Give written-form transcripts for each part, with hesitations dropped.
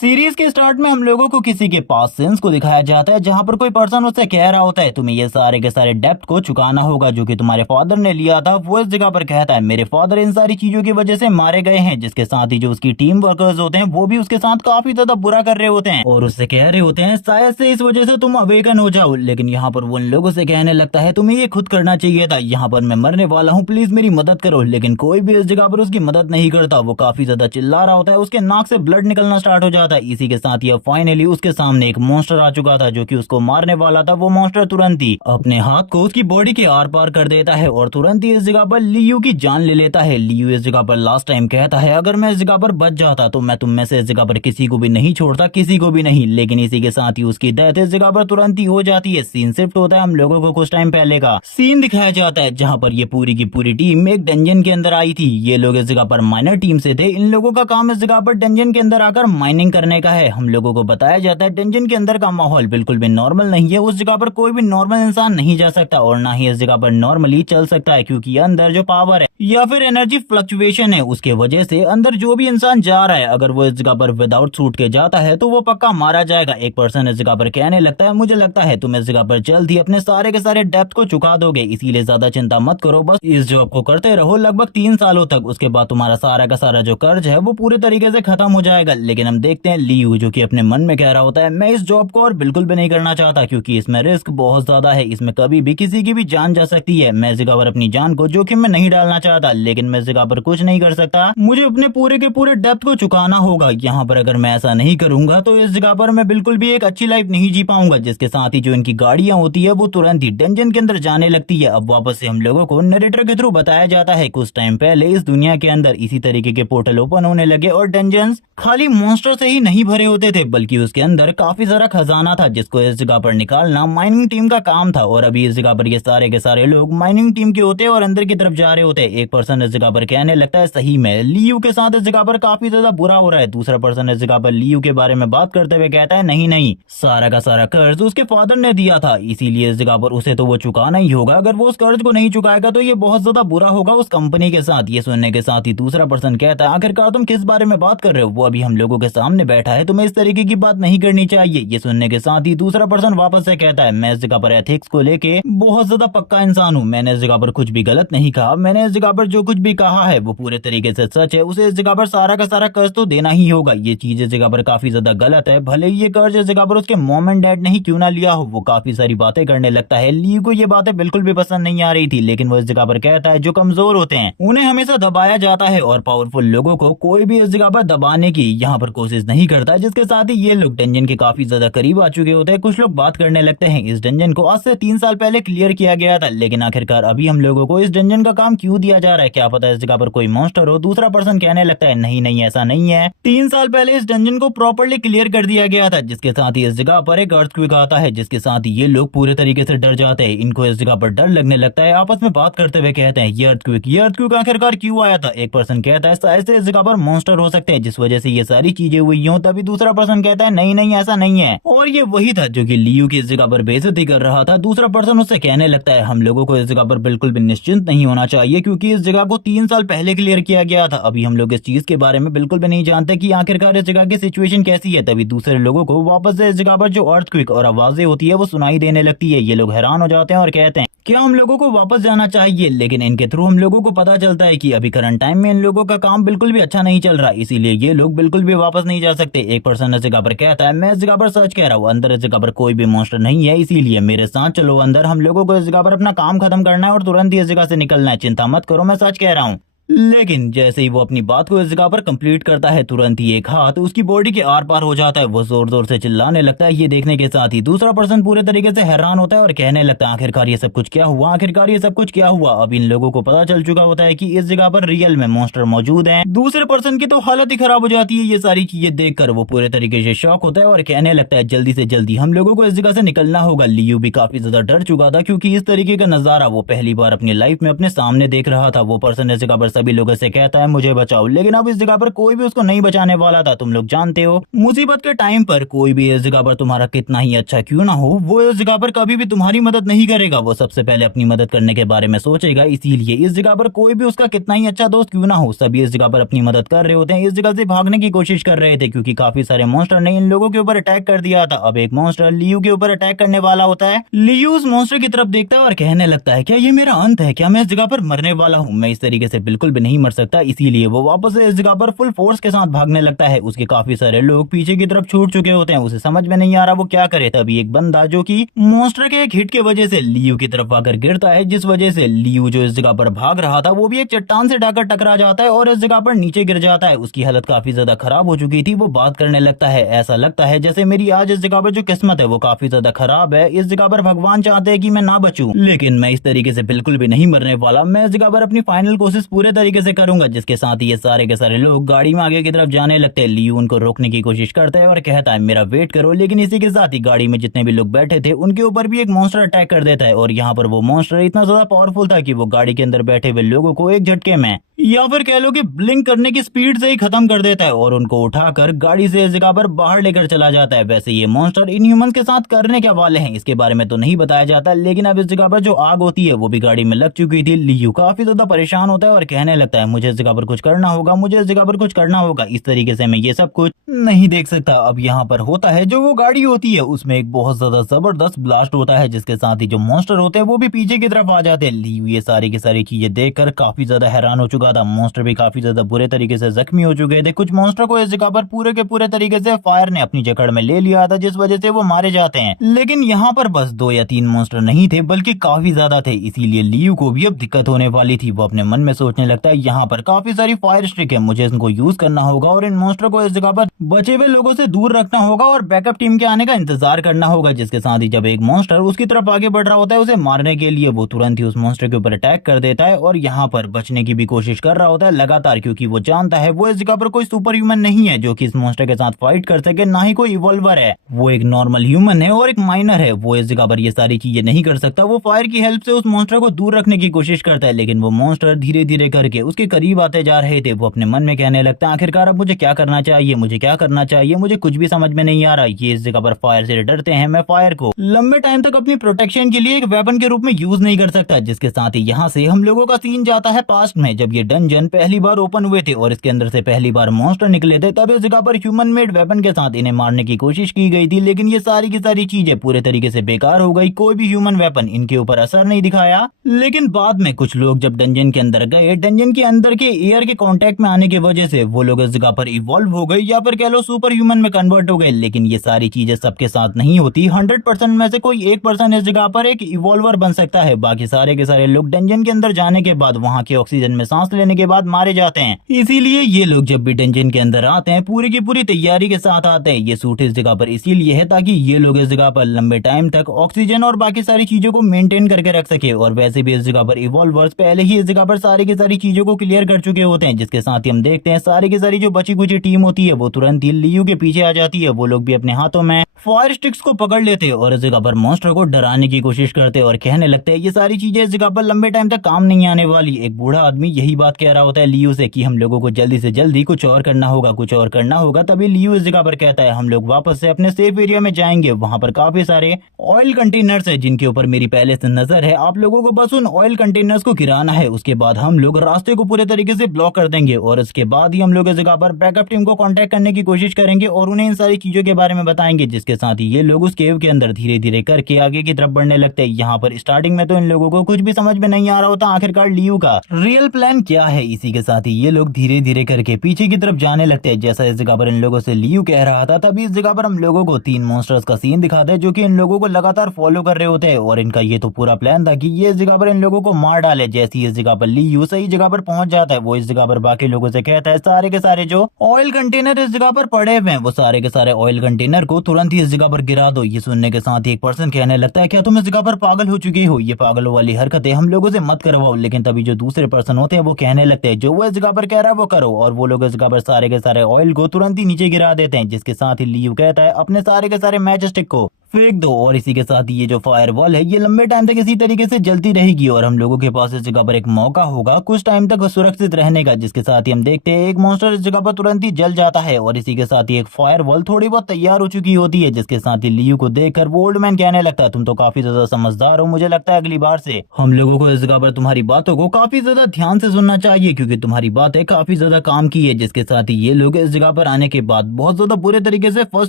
Series के start में हम लोगों को किसी के पास सेंस को दिखाया जाता है, जहां पर कोई पर्सन उससे कह रहा होता है तुम्हें ये सारे के सारे डेप्ट को चुकाना होगा जो कि तुम्हारे फादर ने लिया था। वो इस जगह पर कहता है मेरे फादर इन सारी चीजों की वजह से मारे गए हैं, जिसके साथ ही जो उसकी टीम वर्कर्स होते हैं वो भी उसके साथ काफी ज्यादा बुरा कर रहे होते हैं और उससे कह रहे होते हैं शायद से इस वजह से तुम अवेकन हो जाओ। लेकिन यहाँ पर वो उन लोगों से कहने लगता है तुम्हें ये खुद करना चाहिए था, यहाँ पर मैं मरने वाला हूँ, प्लीज मेरी मदद करो। लेकिन कोई भी इस जगह पर उसकी मदद नहीं करता। वो काफी ज्यादा चिल्ला रहा होता है, उसके नाक से ब्लड निकलना स्टार्ट हो जाता है। इसी के साथ अब फाइनली उसके सामने एक मॉन्स्टर आ चुका था जो कि उसको मारने वाला था। वो मॉन्स्टर तुरंत ही अपने हाथ को उसकी बॉडी के आर पार कर देता है और तुरंत ही इस जगह पर लियू की जान ले लेता है। लियू इस जगह पर लास्ट टाइम कहता है अगर मैं इस जगह पर बच जाता तो मैं तुम में से इस जगह पर किसी को भी नहीं छोड़ता, किसी को भी नहीं। लेकिन इसी के साथ ही उसकी डेथ इस जगह पर तुरंत ही हो जाती है। सीन शिफ्ट होता है हम लोगों को कुछ टाइम पहले का सीन दिखाया जाता है, जहाँ पर ये पूरी की पूरी टीम एक डंजन के अंदर आई थी। ये लोग इस जगह पर माइनर टीम से थे। इन लोगों का काम इस जगह पर डंजन के अंदर आकर माइनिंग करने का है। हम लोगों को बताया जाता है डंजन के अंदर का माहौल बिल्कुल भी नॉर्मल नहीं है। उस जगह पर कोई भी नॉर्मल इंसान नहीं जा सकता और ना ही इस जगह पर नॉर्मली चल सकता है, क्योंकि अंदर जो पावर है या फिर एनर्जी फ्लक्चुएशन है उसके वजह से अंदर जो भी इंसान जा रहा है अगर वो इस जगह पर विदाउट सूट के जाता है तो वो पक्का मारा जाएगा। एक पर्सन इस जगह पर कहने लगता है मुझे लगता है तुम इस जगह पर जल्द ही अपने सारे के सारे डेप्थ को चुका दोगे, इसीलिए ज्यादा चिंता मत करो, बस इस जॉब को करते रहो लगभग 3 सालों तक। उसके बाद तुम्हारा सारा का सारा जो कर्ज है वो पूरे तरीके से खत्म हो जाएगा। लेकिन हम देखते हैं लियू जो कि अपने मन में कह रहा होता है मैं इस जॉब को और बिल्कुल भी नहीं करना चाहता, क्योंकि इसमें रिस्क बहुत ज्यादा है, इसमें कभी भी किसी की भी जान जा सकती है। मैं इस जगह पर अपनी जान को जोखिम में नहीं डालना चाहता, लेकिन मैं इस जगह पर कुछ नहीं कर सकता। मुझे अपने पूरे के पूरे डेप्थ को चुकाना होगा। यहाँ पर अगर मैं ऐसा नहीं करूंगा तो इस जगह पर मैं बिल्कुल भी एक अच्छी लाइफ नहीं जी पाऊंगा। जिसके साथ ही जो इनकी गाड़ियां होती है वो तुरंत ही डंजन के अंदर जाने लगती है। अब वापस से हम लोगों को नरेटर के थ्रू बताया जाता है कुछ टाइम पहले इस दुनिया के अंदर इसी तरीके के पोर्टल ओपन होने लगे और डंजन्स खाली मॉन्स्टर से ही नहीं भरे होते थे, बल्कि उसके अंदर काफी सारा खजाना था जिसको इस जगह पर निकालना माइनिंग टीम का काम था। और अभी इस जगह पर ये सारे के सारे लोग माइनिंग टीम के होते और अंदर की तरफ जा रहे होते। एक पर्सन इस जगह पर कहने लगता है सही में लियू के साथ इस जगह पर काफी ज्यादा बुरा हो रहा है। दूसरा पर्सन इस जगह पर लियू के बारे में बात करते हुए कहता है नहीं नहीं, सारा का सारा कर्ज उसके फादर ने दिया था, इसीलिए इस जगह पर उसे तो वो चुकाना ही होगा। अगर वो उस कर्ज को नहीं चुकाएगा तो ये बहुत ज्यादा बुरा होगा उस कंपनी के साथ। ये सुनने के साथ ही दूसरा पर्सन कहता है आखिरकार तुम किस बारे में बात कर रहे हो, वो अभी हम लोगों के सामने बैठा है, तुम्हें इस तरीके की बात नहीं करनी चाहिए। ये सुनने के साथ ही दूसरा पर्सन वापस से कहता है मैं इस जगह पर एथिक्स को लेके बहुत ज्यादा पक्का इंसान हूँ, मैंने इस जगह पर कुछ भी गलत नहीं कहा, मैंने इस जगह पर जो कुछ भी कहा है वो पूरे तरीके से सच है। उसे इस जगह पर सारा का सारा कर्ज तो देना ही होगा। ये चीज इस जगह पर काफी ज्यादा गलत है, भले ही ये कर्ज इस जगह पर उसके मॉम एंड डैड ने ही क्यों ना लिया हो। वो काफी सारी बातें करने लगता है। ली को ये बातें बिल्कुल भी पसंद नहीं आ रही थी, लेकिन वो इस जगह पर कहता है जो कमजोर होते हैं उन्हें हमेशा दबाया जाता है और पावरफुल लोगों को कोई भी इस जगह पर दबाने की यहाँ पर कोशिश नहीं करता। जिसके साथ ही ये लोग डंजन के काफी ज्यादा करीब आ चुके होते हैं। कुछ लोग बात करने लगते हैं इस डंजन को आज से 3 साल पहले क्लियर किया गया था, लेकिन आखिरकार अभी हम लोगों को इस डंजन का काम क्यों दिया जा रहा है, क्या पता इस जगह पर कोई मॉन्स्टर हो। दूसरा पर्सन कहने लगता है नहीं नहीं ऐसा नहीं है, 3 साल पहले इस डंजन को प्रॉपर्ली क्लियर कर दिया गया था। जिसके साथ ही इस जगह पर एक अर्थक्वेक आता है, जिसके साथ ही ये लोग पूरे तरीके से डर जाते हैं। इनको इस जगह पर डर लगने लगता है। आपस में बात करते हुए कहते हैं ये अर्थक्वेक आखिरकार क्यों आया था। एक पर्सन कहता है शायद से इस जगह पर मॉन्स्टर हो सकते हैं जिस वजह से ये सारी चीजें हुई हो। तभी दूसरा पर्सन कहता है नहीं नहीं ऐसा नहीं है, और ये वही था जो कि लियू की इस जगह पर बेइज्जती कर रहा था। दूसरा पर्सन उससे कहने लगता है हम लोगों को इस जगह पर बिल्कुल भी निश्चिंत नहीं होना चाहिए, क्योंकि इस जगह को 3 साल पहले क्लियर किया गया था। अभी हम लोग इस चीज के बारे में बिल्कुल भी नहीं जानते कि आखिरकार इस जगह की सिचुएशन कैसी है। तभी दूसरे लोगों को वापस से इस जगह पर जो अर्थक्वेक और आवाजें होती है वो सुनाई देने लगती है। ये लोग हैरान हो जाते हैं और कहते हैं क्या हम लोगों को वापस जाना चाहिए, लेकिन इनके थ्रू हम लोगों को पता चलता है कि अभी करंट टाइम में इन लोगों का काम बिल्कुल भी अच्छा नहीं चल रहा, इसीलिए ये लोग बिल्कुल भी वापस नहीं जा सकते। एक पर्सन इस जगह पर कहता है मैं इस जगह पर सच कह रहा हूँ, अंदर इस जगह पर कोई भी मॉन्स्टर नहीं है, इसीलिए मेरे साथ चलो अंदर, हम लोगों को इस जगह पर अपना काम खत्म करना है और तुरंत ही इस जगह से निकलना है, चिंता मत करो मैं सच कह रहा हूँ। लेकिन जैसे ही वो अपनी बात को इस जगह पर कंप्लीट करता है तुरंत ही एक हाथ उसकी बॉडी के आर पार हो जाता है। वो जोर जोर से चिल्लाने लगता है। ये देखने के साथ ही दूसरा पर्सन पूरे तरीके से हैरान होता है और कहने लगता है आखिरकार ये सब कुछ क्या हुआ, आखिरकार ये सब कुछ क्या हुआ। अब इन लोगों को पता चल चुका होता है कि इस जगह पर रियल में मॉन्स्टर मौजूद हैं। दूसरे पर्सन की तो हालत ही खराब हो जाती है ये सारी चीजें देखकर। वो पूरे तरीके से शॉक होता है और कहने लगता है जल्दी से जल्दी हम लोगों को इस जगह से निकलना होगा। लियू भी काफी ज्यादा डर चुका था, क्योंकि इस तरीके का नजारा वो पहली बार अपनी लाइफ में अपने सामने देख रहा था। वो पर्सन इस जगह पर सभी लोगों से कहता है मुझे बचाओ, लेकिन अब इस जगह पर कोई भी उसको नहीं बचाने वाला था। तुम लोग जानते हो मुसीबत के टाइम पर कोई भी इस जगह पर तुम्हारा कितना ही अच्छा क्यों ना हो, वो इस जगह पर कभी भी तुम्हारी मदद नहीं करेगा। वो सबसे पहले अपनी मदद करने के बारे में सोचेगा। इसीलिए इस जगह पर कोई भी उसका कितना ही अच्छा दोस्त क्यों ना हो, सभी इस जगह पर अपनी मदद कर रहे होते हैं। इस जगह से भागने की कोशिश कर रहे थे क्योंकि काफी सारे मॉन्स्टर ने इन लोगों के ऊपर अटैक कर दिया था। अब एक मॉन्स्टर लियू के ऊपर अटैक करने वाला होता है। लियू उस मॉन्स्टर की तरफ देखता है और कहने लगता है क्या ये मेरा अंत है, क्या मैं इस जगह पर मरने वाला हूँ? मैं इस तरीके से बिल्कुल भी नहीं मर सकता। इसीलिए वो वापस से इस जगह पर फुल फोर्स के साथ भागने लगता है। उसके काफी सारे लोग पीछे की तरफ छूट चुके होते हैं। उसे समझ में नहीं आ रहा वो क्या करे। तभी एक बंदा जो कि मॉन्स्टर के एक हिट के वजह से लियू की तरफ आकर गिरता है, जिस वजह से लियू जो इस जगह पर भाग रहा था वो भी एक चट्टान से जाकर टकरा जाता है और इस जगह पर नीचे गिर जाता है। उसकी हालत काफी ज्यादा खराब हो चुकी थी। वो बात करने लगता है, ऐसा लगता है जैसे मेरी आज इस जगह पर जो किस्मत है वो काफी ज्यादा खराब है। इस जगह पर भगवान चाहते हैं कि मैं ना बचूं, लेकिन मैं इस तरीके से बिल्कुल भी नहीं मरने वाला। मैं इस जगह पर अपनी फाइनल कोशिश पूरे तरीके से करूंगा। जिसके साथ ही ये सारे के सारे लोग गाड़ी में आगे की तरफ जाने लगते हैं। लियू उनको रोकने की कोशिश करता है और कहता है मेरा वेट करो, लेकिन इसी के साथ ही गाड़ी में जितने भी लोग बैठे थे उनके ऊपर भी एक मॉन्स्टर अटैक कर देता है। और यहाँ पर वो मॉन्स्टर इतना ज्यादा पावरफुल था कि वो गाड़ी के अंदर बैठे हुए लोगों को एक झटके में या फिर कह लो कि ब्लिंक करने की स्पीड से ही खत्म कर देता है और उनको उठाकर गाड़ी से इस जगह पर बाहर लेकर चला जाता है। वैसे ये मॉन्स्टर इन ह्यूमंस के साथ करने क्या वाले हैं इसके बारे में तो नहीं बताया जाता, लेकिन अब इस जगह पर जो आग होती है वो भी गाड़ी में लग चुकी थी। लियू काफी ज्यादा परेशान होता है और कहने लगता है मुझे इस जगह पर कुछ करना होगा, मुझे इस जगह पर कुछ करना होगा। इस तरीके से मैं ये सब कुछ नहीं देख सकता। अब यहाँ पर होता है जो वो गाड़ी होती है उसमें एक बहुत ज्यादा जबरदस्त ब्लास्ट होता है, जिसके साथ ही जो मॉन्स्टर होते हैं वो भी पीछे की तरफ आ जाते हैं। लियू ये सारी की सारी चीजें देखकर काफी ज्यादा हैरान हो चुका था। मॉन्स्टर भी काफी ज्यादा बुरे तरीके से जख्मी हो चुके थे। कुछ मॉन्स्टर को इस जगह पर पूरे के पूरे तरीके से फायर ने अपनी जकड़ में ले लिया था, जिस वजह से वो मारे जाते हैं। लेकिन यहाँ पर बस 2 या 3 मॉन्स्टर नहीं थे बल्कि काफी ज्यादा थे। इसीलिए लियू को भी अब दिक्कत होने वाली थी। वो अपने मन में सोचने लगता है यहाँ पर काफी सारी फायर स्टिक है, मुझे इनको यूज करना होगा और इन मॉन्स्टर को इस जगह पर बचे हुए लोगों से दूर रखना होगा और बैकअप टीम के आने का इंतजार करना होगा। जिसके साथ ही जब एक मॉन्स्टर उसकी तरफ आगे बढ़ रहा होता है उसे मारने के लिए, वो तुरंत ही उस मॉन्स्टर के ऊपर अटैक कर देता है और यहाँ पर बचने की भी कोशिश कर रहा होता है लगातार, क्योंकि वो जानता है वो इस जगह पर कोई सुपर ह्यूमन नहीं है जो कि इस मॉन्स्टर के साथ फाइट कर सके, ना ही कोई इवॉल्वर है। वो एक नॉर्मल ह्यूमन है और एक माइनर है। वो इस जगह पर ये सारी चीजें नहीं कर सकता। वो फायर की हेल्प से उस मॉन्स्टर को दूर रखने की कोशिश करता है, लेकिन वो मॉन्स्टर धीरे धीरे करके उसके करीब आते जा रहे थे। वो अपने मन में कहने लगता है आखिरकार अब मुझे क्या करना चाहिए, मुझे क्या करना चाहिए, मुझे कुछ भी समझ में नहीं आ रहा। ये इस जगह पर फायर से डरते हैं। मैं फायर को लंबे टाइम तक अपनी प्रोटेक्शन के लिए एक वेपन के रूप में यूज नहीं कर सकता। जिसके साथ ही यहाँ से हम लोगों का सीन जाता है पास्ट में, जब ये डंजन पहली बार ओपन हुए थे और इसके अंदर से पहली बार मॉन्स्टर निकले थे। तब इस जगह पर ह्यूमन मेड वेपन के साथ इन्हें मारने की कोशिश की गई थी, लेकिन ये सारी की सारी चीजें पूरे तरीके से बेकार हो गई। कोई भी ह्यूमन वेपन इनके ऊपर असर नहीं दिखाया। लेकिन बाद में कुछ लोग जब डंजन के अंदर गए, डंजन के अंदर के एयर के कांटेक्ट में आने की वजह से वो लोग इस जगह पर इवॉल्व हो गए या फिर कह लो सुपर ह्यूमन में कन्वर्ट हो गए। लेकिन ये सारी चीजें सबके साथ नहीं होती। 100% में से कोई 1% इस जगह पर एक इवॉल्वर बन सकता है। बाकी सारे के सारे लोग डंजन के अंदर जाने के बाद वहाँ के ऑक्सीजन में सांस लेने के बाद मारे जाते हैं। इसीलिए ये लोग जब भी डंजन के अंदर आते हैं पूरी की पूरी तैयारी के साथ आते हैं। ये सूट इस जगह पर इसीलिए है ताकि ये लोग इस जगह पर लंबे टाइम तक ऑक्सीजन और बाकी सारी चीजों को मेंटेन करके रख सके। और वैसे भी इस जगह पर इवॉल्वर्स पहले ही इस जगह पर सारी की सारी चीजों को क्लियर कर चुके होते हैं। जिसके साथ ही हम देखते हैं सारी की सारी जो बची कुची टीम होती है वो तुरंत ही लियू के पीछे आ जाती है। वो लोग भी अपने हाथों में फायर स्टिक्स को पकड़ लेते हैं और इस जगह पर मॉन्स्टर को डराने की कोशिश करते हैं और कहने लगते हैं ये सारी चीजें इस जगह पर लंबे टाइम तक काम नहीं आने वाली। एक बूढ़ा आदमी यही बात कह रहा होता है लियू से कि हम लोगों को जल्दी से जल्दी कुछ और करना होगा, कुछ और करना होगा। तभी लियू इस जगह पर कहता है हम लोग वापस से अपने सेफ एरिया में जाएंगे। वहां पर काफी सारे ऑयल कंटेनर्स है जिनके ऊपर मेरी पहले से नजर है। आप लोगों को बस उन ऑयल कंटेनर्स को गिराना है। उसके बाद हम लोग रास्ते को पूरे तरीके से ब्लॉक कर देंगे और इसके बाद ही हम लोग इस जगह पर बैकअप टीम को कांटेक्ट करने की कोशिश करेंगे और उन्हें इन सारी चीजों के बारे में बताएंगे। जिसके साथ ही ये लोग उस केव के अंदर धीरे धीरे करके आगे की तरफ बढ़ने लगते हैं। यहाँ पर स्टार्टिंग में तो इन लोगों को कुछ भी समझ में नहीं आ रहा होता आखिरकार लियू का रियल प्लान क्या है। इसी के साथ ही ये लोग धीरे धीरे करके पीछे की तरफ जाने लगते हैं। जैसा इस जगह पर इन लोगों से लियू कह रहा था, तभी इस जगह पर हम लोगों को 3 मॉन्स्टर्स का सीन दिखाते हैं जो कि इन लोगों को लगातार फॉलो कर रहे होते हैं। और इनका ये तो पूरा प्लान था कि ये इस जगह पर इन लोगों को मार डाले। जैसी इस जगह पर लियू सही जगह पर पहुंच जाता है, वो इस जगह पर बाकी लोगों से कहता है सारे के सारे जो ऑयल कंटेनर इस जगह पर पड़े हुए हैं वो सारे के सारे ऑयल कंटेनर को तुरंत ही इस जगह पर गिरा दो। ये सुनने के साथ ही एक पर्सन कहने लगता है क्या तुम इस जगह पर पागल हो चुके हो, ये पागलों वाली हरकतें हम लोगों से मत करवाओ। लेकिन तभी जो दूसरे पर्सन होते हैं वो कहने लगते हैं जो वो इस जगह पर कह रहा है वो करो। और वो लोग इस जगह पर सारे के सारे ऑयल को तुरंत ही नीचे गिरा देते हैं। जिसके साथ ही लियू कहता है अपने सारे के सारे मैच स्टिक को फेंक दो। और इसी के साथ ये जो फायर वॉल है ये लंबे टाइम तक इसी तरीके से जलती रहेगी और हम लोगों के पास इस जगह पर एक मौका होगा कुछ टाइम तक सुरक्षित रहने का, जिसके साथ ही हम देखते हैं एक मॉन्स्टर इस जगह पर तुरंत ही जल जाता है और इसी के साथ ही एक फायर वॉल थोड़ी बहुत तैयार हो चुकी होती है, जिसके साथ ही लियू को देखकर वो ओल्ड मैन कहने लगता है तुम तो काफी ज्यादा समझदार हो, मुझे लगता है अगली बार से हम लोगों को इस जगह पर तुम्हारी बातों को काफी ज्यादा ध्यान से सुनना चाहिए क्योंकि तुम्हारी बातें काफी ज्यादा काम की है। जिसके साथ ही ये लोग इस जगह पर आने के बाद बहुत ज्यादा बुरे तरीके से फंस